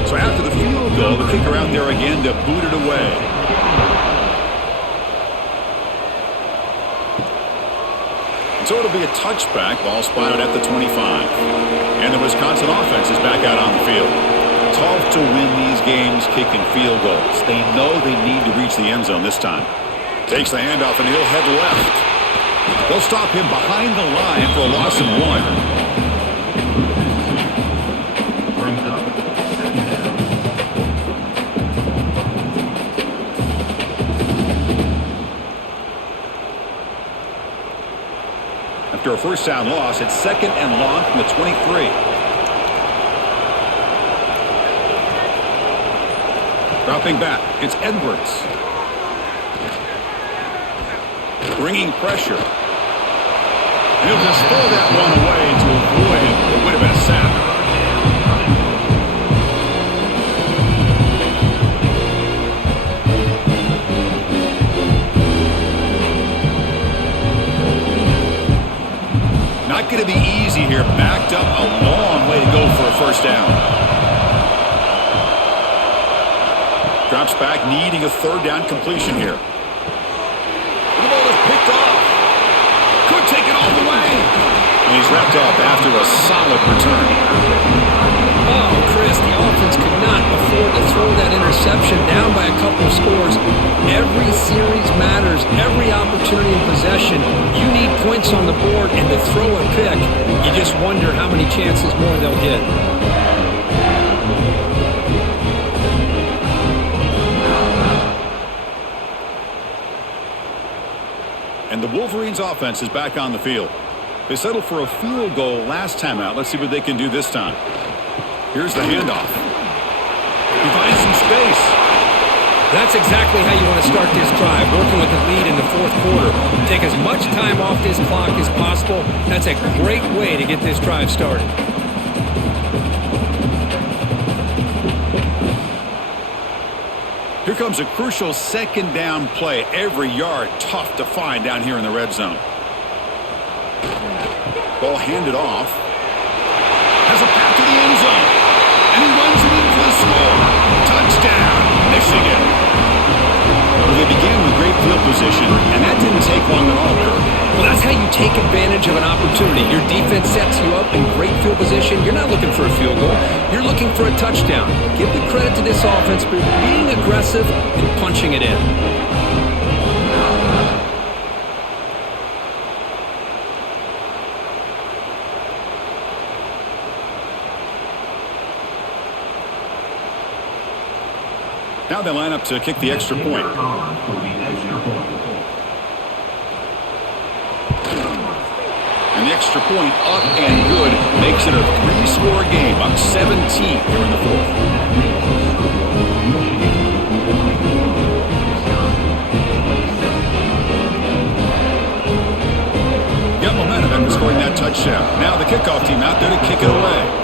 So after the field goal, the kicker out there again to boot it away. So it'll be a touchback, ball spotted at the 25. And the Wisconsin offense is back out on the field. Tough to win these games kicking field goals. They know they need to reach the end zone this time. Takes the handoff and he'll head left. They'll stop him behind the line for a loss of 1. After a 1st down loss, it's 2nd and long from the 23. Dropping back, it's Edwards. Bringing pressure. And he'll just throw that one away to avoid what would have been a sack. Not going to be easy here. Backed up a long way to go for a 1st down. Drops back, needing a 3rd down completion here. The ball is picked off. Could take it all the way. And he's wrapped up after a solid return. Oh, Chris, the offense could not afford to throw that interception down by a couple of scores. Every series matters. Every opportunity in possession. You need points on the board, and to throw a pick, you just wonder how many chances more they'll get. And the Wolverines offense is back on the field. They settled for a field goal last time out. Let's see what they can do this time. Here's the handoff. He finds some space. That's exactly how you want to start this drive, working with the lead in the 4th quarter. Take as much time off this clock as possible. That's a great way to get this drive started. Here comes a crucial 2nd down play. Every yard tough to find down here in the red zone. Ball handed off. Has a path to the end zone. And he runs it in for the score. Touchdown, Michigan. Well, they began with great field position, and that didn't take long at all, Kirk. Well, that's how you take advantage of an opportunity. Your defense sets you up in great field position. You're not looking for a field goal. You're looking for a touchdown. Give the credit to this offense for being aggressive and punching it in. Now they line up to kick the extra point. And the extra point up and good makes it a 3-score game, up 17 here in the 4th. Got momentum after scoring that touchdown. Now the kickoff team out there to kick it away.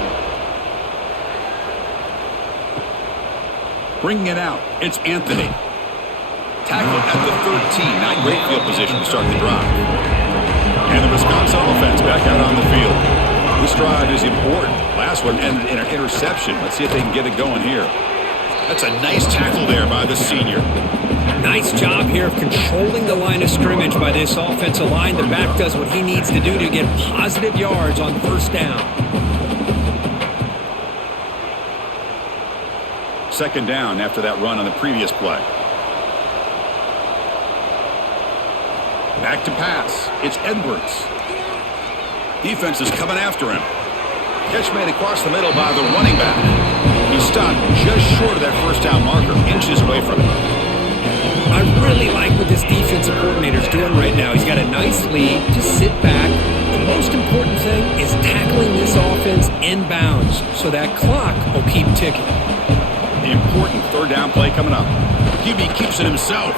Bringing it out, it's Anthony. Tackled at the 13. Not great field position to start the drive. And the Wisconsin offense back out on the field. This drive is important. Last last one ended in an interception. Let's see if they can get it going here. That's a nice tackle there by the senior. Nice job here of controlling the line of scrimmage by this offensive line. The back does what he needs to do to get positive yards on first down. Second down after that run on the previous play. Back to pass. It's Edwards. Defense is coming after him. Catch made across the middle by the running back. He's stopped just short of that first down marker, inches away from it. I really like what this defensive coordinator's doing right now. He's got a nice lead. Just sit back. The most important thing is tackling this offense inbounds so that clock will keep ticking. The important third down play coming up. QB keeps it himself.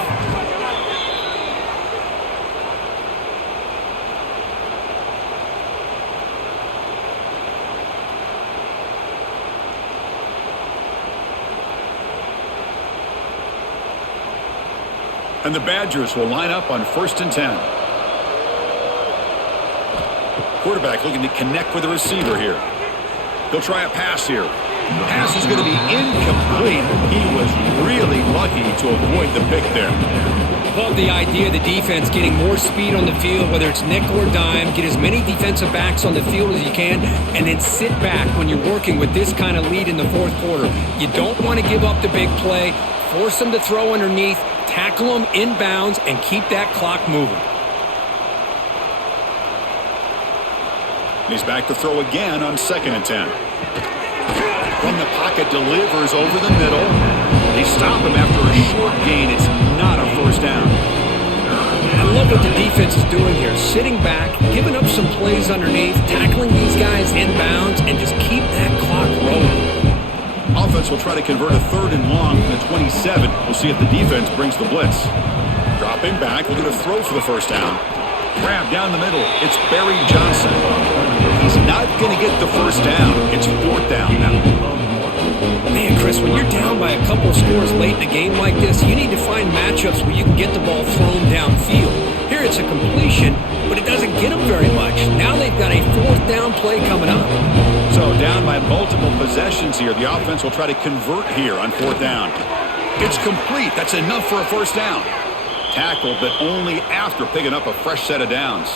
And the Badgers will line up on 1st and 10. Quarterback looking to connect with the receiver here. He'll try a pass here. Pass is going to be incomplete. He was really lucky to avoid the pick there. Love the idea of the defense getting more speed on the field, whether it's nickel or dime. Get as many defensive backs on the field as you can, and then sit back when you're working with this kind of lead in the fourth quarter. You don't want to give up the big play. Force them to throw underneath. Tackle them inbounds and keep that clock moving. He's back to throw again on 2nd and 10. From the pocket, delivers over the middle. They stop him after a short gain. It's not a first down. I love what the defense is doing here. Sitting back, giving up some plays underneath, tackling these guys inbounds, and just keep that clock rolling. Offense will try to convert a 3rd and long from the 27. We'll see if the defense brings the blitz. Dropping back, looking to throw for the first down. Grab down the middle. It's Barry Johnson. He's not going to get the first down. It's 4th down now. Man, Chris, when you're down by a couple of scores late in a game like this, you need to find matchups where you can get the ball thrown downfield. Here it's a completion, but it doesn't get them very much. Now they've got a 4th down play coming up. So down by multiple possessions here. The offense will try to convert here on 4th down. It's complete. That's enough for a first down. Tackled, but only after picking up a fresh set of downs.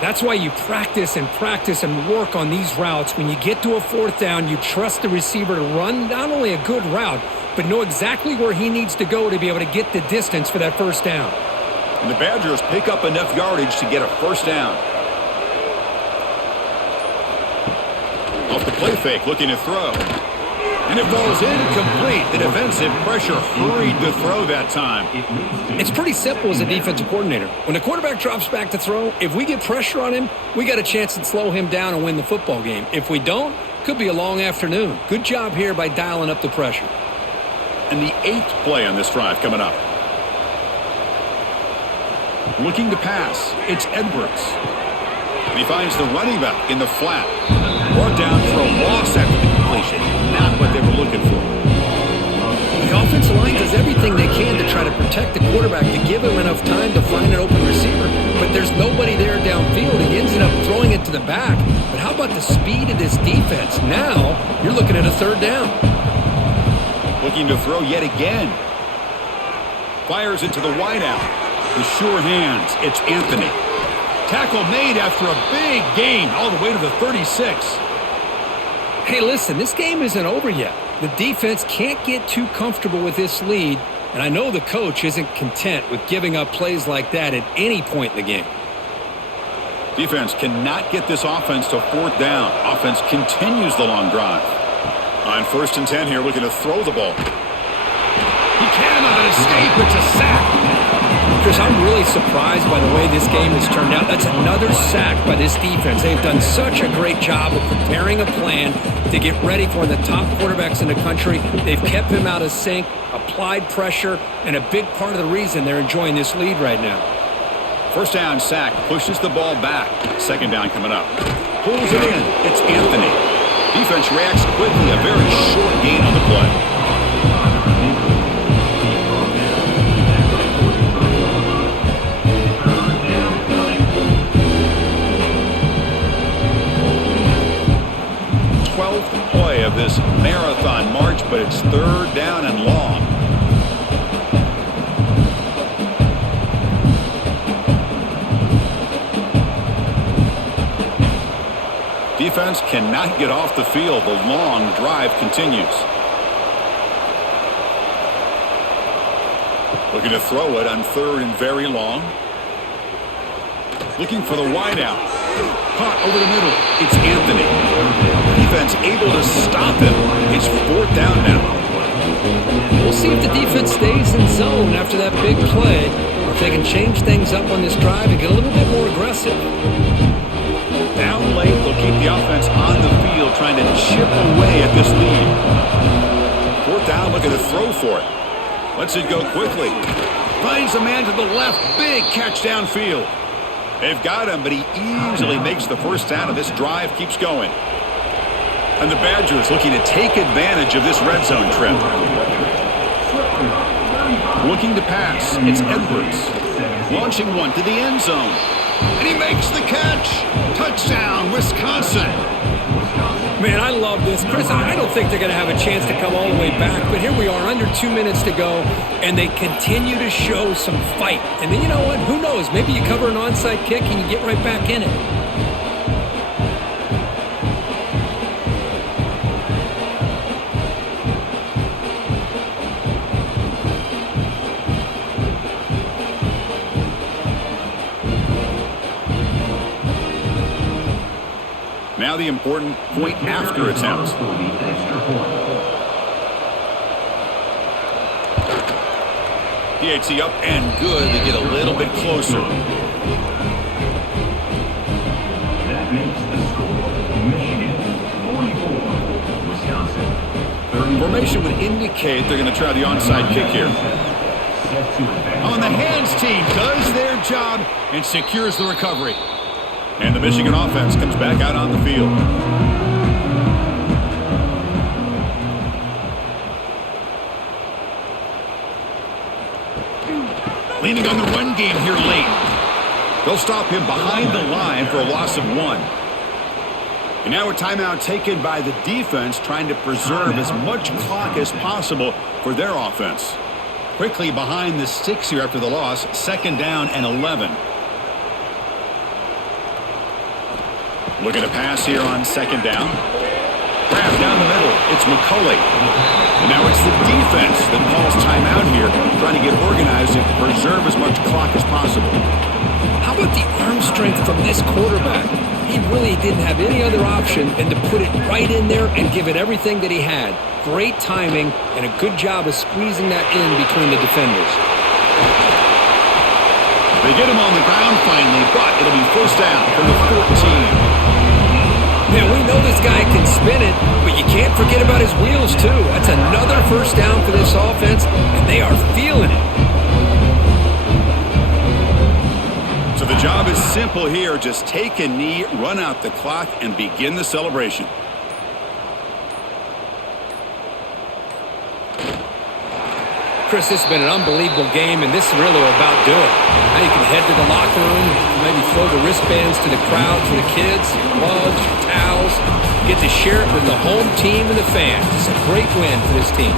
That's why you practice and work on these routes. When you get to a 4th down, you trust the receiver to run not only a good route, but know exactly where he needs to go to be able to get the distance for that first down. And the Badgers pick up enough yardage to get a first down. Off the play fake, looking to throw. And it falls incomplete. The defensive pressure hurried to throw that time. It's pretty simple as a defensive coordinator. When the quarterback drops back to throw, if we get pressure on him, we got a chance to slow him down and win the football game. If we don't, could be a long afternoon. Good job here by dialing up the pressure. And the 8th play on this drive coming up. Looking to pass. It's Edwards. And he finds the running back in the flat. Brought down for a loss after the completion. Not what they were looking for. The offensive line does everything they can to try to protect the quarterback, to give him enough time to find an open receiver. But there's nobody there downfield. He ends up throwing it to the back. But how about the speed of this defense? Now you're looking at a 3rd down. Looking to throw yet again. Fires it to the wideout. The sure hands. It's Anthony. Tackle made after a big gain all the way to the 36. Hey, listen, this game isn't over yet. The defense can't get too comfortable with this lead, and I know the coach isn't content with giving up plays like that at any point in the game. Defense cannot get this offense to 4th down. Offense continues the long drive. On 1st and 10 here, looking to throw the ball. He cannot escape. It's a sack. Chris, I'm really surprised by the way this game has turned out. That's another sack by this defense. They've done such a great job of preparing a plan to get ready for the top quarterbacks in the country. They've kept him out of sync, applied pressure, and a big part of the reason they're enjoying this lead right now. First down sack, pushes the ball back. 2nd down coming up. Pulls it in. It's Anthony. Defense reacts quickly. A very short gain on the play. third down and long. Defense cannot get off the field. The long drive continues. Looking to throw it on third and very long. Looking for the wide out. Caught over the middle. It's Anthony. Defense able to stop him. It's fourth down now. We'll see if the defense stays in zone after that big play, or if they can change things up on this drive and get a little bit more aggressive. Down late, they'll keep the offense on the field, trying to chip away at this lead. Fourth down, looking to throw for it. Lets it go quickly. Finds a man to the left. Big catch downfield. They've got him, but he easily makes the first down, and this drive keeps going. And the Badgers looking to take advantage of this red zone trip. Looking to pass. It's Edwards. Launching one to the end zone. And he makes the catch. Touchdown, Wisconsin. Man, I love this. Chris, I don't think they're going to have a chance to come all the way back, but here we are, under 2 minutes to go, and they continue to show some fight. And then you know what? Who knows? Maybe you cover an onside kick and you get right back in it. Now the important point after attempt. PAT up and good to get a little bit closer. That makes the score Michigan 44, Wisconsin 30. Formation would indicate they're going to try the onside kick here. On the hands team does their job and secures the recovery. And the Michigan offense comes back out on the field. Leaning on the run game here late. They'll stop him behind the line for a loss of 1. And now a timeout taken by the defense, trying to preserve as much clock as possible for their offense. Quickly behind the sticks here after the loss, second down and 11. Looking to pass here on second down. Grab down the middle. It's McCulley. And now it's the defense that calls timeout here, trying to get organized and preserve as much clock as possible. How about the arm strength from this quarterback? He really didn't have any other option than to put it right in there and give it everything that he had. Great timing and a good job of squeezing that in between the defenders. They get him on the ground finally, but it'll be first down from the 14. Man, we know this guy can spin it, but you can't forget about his wheels, too. That's another first down for this offense, and they are feeling it. So the job is simple here. Just take a knee, run out the clock, and begin the celebration. Chris, this has been an unbelievable game, and this is really about doing it. Now you can head to the locker room, maybe throw the wristbands to the crowd for the kids, gloves, towels, get to share it with the home team and the fans. It's a great win for this team.